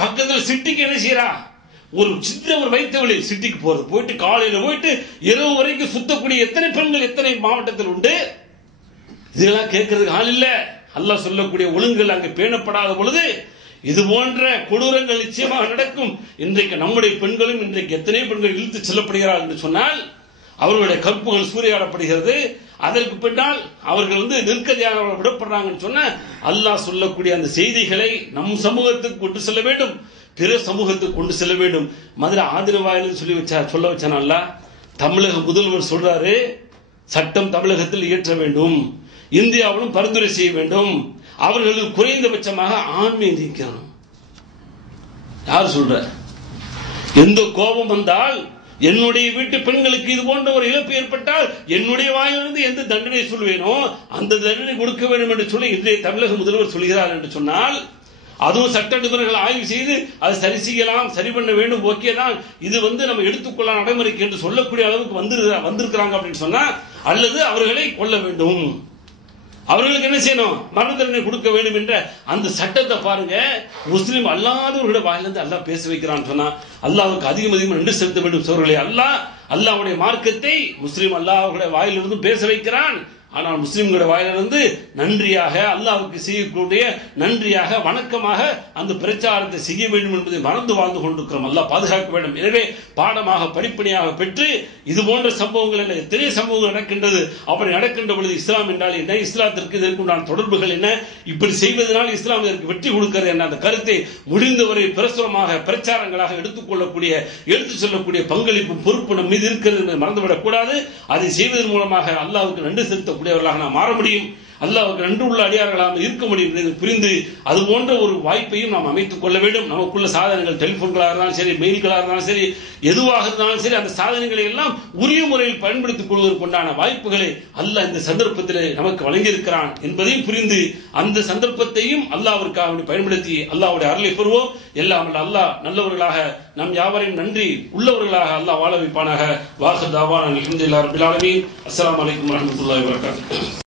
பக்கத்துல சிட்டிக்கு என்ன செய்யறா, ஒரு சின்ன ஒரு வைத்த வழி சிட்டிக்கு போறது, போயிட்டு காலையில போயிட்டு இரவு வரைக்கும் சுத்தக்கூடிய எத்தனை பெண்கள் எத்தனை மாவட்டத்தில் உண்டு. இதெல்லாம் கேட்கறதுக்கு ஆள் இல்ல. அல்லாஹ் சொல்லக்கூடிய ஒழுங்குகள் அங்கு பேணப்படாத பொழுது இது போன்ற கொடூரங்கள் நிச்சயமாக நடக்கும். இன்றைக்கு நம்முடைய பெண்களும் இன்றைக்கு எத்தனை பெண்கள் இழுத்து செல்லப்படுகிறார்கள் என்று சொன்னால் அவர்களுடைய கற்புகள் சூறையாடப்படுகிறது. அதற்கு பின்னால் அவர்கள் நெருக்கடியாக விடப்படுறாங்கன்னு சொன்ன அல்லாஹ் சொல்லக்கூடிய அந்த செய்திகளை நம் சமூகத்துக்கு கொண்டு செல்ல வேண்டும், பிற சமூகத்துக்கு கொண்டு செல்ல வேண்டும். மதுரை ஆதரவாயில் சொல்ல வச்சான் அல்லாஹ். தமிழக முதல்வர் சொல்றாரு, சட்டம் தமிழகத்தில் இயற்ற வேண்டும், இந்தியாவிலும் பரிந்துரை செய்ய வேண்டும், அவர்களுக்கு குறைந்தபட்சமாக ஆண்மை நீக்கணும். யார் சொல்ற? எந்த கோபம் வந்தால், என்னுடைய வீட்டு பெண்களுக்கு இது போன்ற ஒரு இழப்பு ஏற்பட்டால் என்னுடைய வாயிலிருந்து எந்த தண்டனை சொல்வேனோ அந்த தண்டனை கொடுக்க வேண்டும் என்று சொல்லி இன்றைய தமிழக முதல்வர் சொல்கிறார் என்று சொன்னால், அதுவும் சட்ட நிபுணர்கள் ஆய்வு செய்து அது சரி செய்யலாம், சரி பண்ண வேண்டும், ஓகே தான், இது நம்ம எடுத்துக்கொள்ள நடைமுறைக்கு என்று சொல்லக்கூடிய அளவுக்கு வந்திருக்கிறாங்க அப்படின்னு சொன்னா, அல்லது அவர்களை கொல்ல வேண்டும். அவர்களுக்கு என்ன செய்யணும்? மரண தண்டனை கொடுக்க வேண்டும் என்ற அந்த சட்டத்தை பாருங்க. முஸ்லிம் அல்லாதவர்களுடைய வாயிலிருந்து அல்லாஹ் பேச வைக்கிறான்னு சொன்னா அல்லாஹ்வுக்கு அதிகம் நன்றி செலுத்த வேண்டும் சோர்களே. அல்லாஹ்வுடைய மார்க்கத்தை முஸ்லிம் அல்லாஹ்வுடைய வாயிலிருந்து பேச வைக்கிறான். ஆனால் முஸ்லிம்களுடைய வாயிலிருந்து நன்றியாக அல்லாஹ்வுக்கு செய்யக்கூடிய நன்றியாக வணக்கமாக அந்த பிரச்சாரத்தை செய்ய வேண்டும் என்பதை மறந்து வாழ்ந்து கொண்டிருக்கிறோம். அல்லாஹ் பாதுகாக்க வேண்டும். எனவே பாடமாக படிப்படியாக பெற்று இது போன்ற சம்பவங்கள் என்ன, எத்தனை சம்பவங்கள் நடக்கின்றது. அப்படி நடக்கின்ற பொழுது இஸ்லாம் என்றால் என்ன, இஸ்லாத்திற்கு இதற்குண்டான தொடர்புகள் என்ன, இப்படி செய்வதனால் இஸ்லாம் இதற்கு வெற்றி கொடுக்கிறது என்ன, அந்த கருத்தை முடிந்தவரை பிரசுரமாக பிரச்சாரங்களாக எடுத்துக்கொள்ளக்கூடிய எடுத்து சொல்லக்கூடிய பங்களிப்பு பொறுப்பு நம் மீது இருக்கிறது என்பதை மறந்துவிடக் கூடாது. அதை செய்வதன் மூலமாக அல்லாஹ்வுக்கு நன்றி செலுத்த கூடியவர்களாக நாம் மாற முடியும். அல்லாஹ்வுக்கு நன்றி உள்ள அடியார்களாக இருக்க முடியும் என்று புரிந்து அது போன்ற ஒரு வாய்ப்பையும் நாம் அமைத்துக் கொள்ள வேண்டும். நமக்குள்ள சாதனங்கள் டெலிபோன்களாக இருந்தாலும் சரி, மெயில்களாக இருந்தாலும் சரி, எதுவாக இருந்தாலும் சரி, அந்த சாதனங்களை எல்லாம் உரிய முறையில் பயன்படுத்திக் கொள்வதற்குண்டான வாய்ப்புகளை அல்லாஹ் இந்த சந்தர்ப்பத்தில் நமக்கு வழங்கியிருக்கிறான் என்பதையும் புரிந்து அந்த சந்தர்ப்பத்தையும் அல்லாஹ்விற்காக பயன்படுத்தி அல்லாஹ்வுடைய அருளை பெறுவோம். எல்லாம் அல்லாஹ் நல்லவர்களாக நம் யாவரையும் நன்றி உள்ளவர்களாக அல்லாஹ் வாழ வைப்பானாக. வாஹிர் தாவானா அல்ஹம்துலில்லாஹி ரப்பில் ஆலமீன். அஸ்ஸலாமு அலைக்கும் வரஹ்மத்துல்லாஹி வபரகாத்துஹு.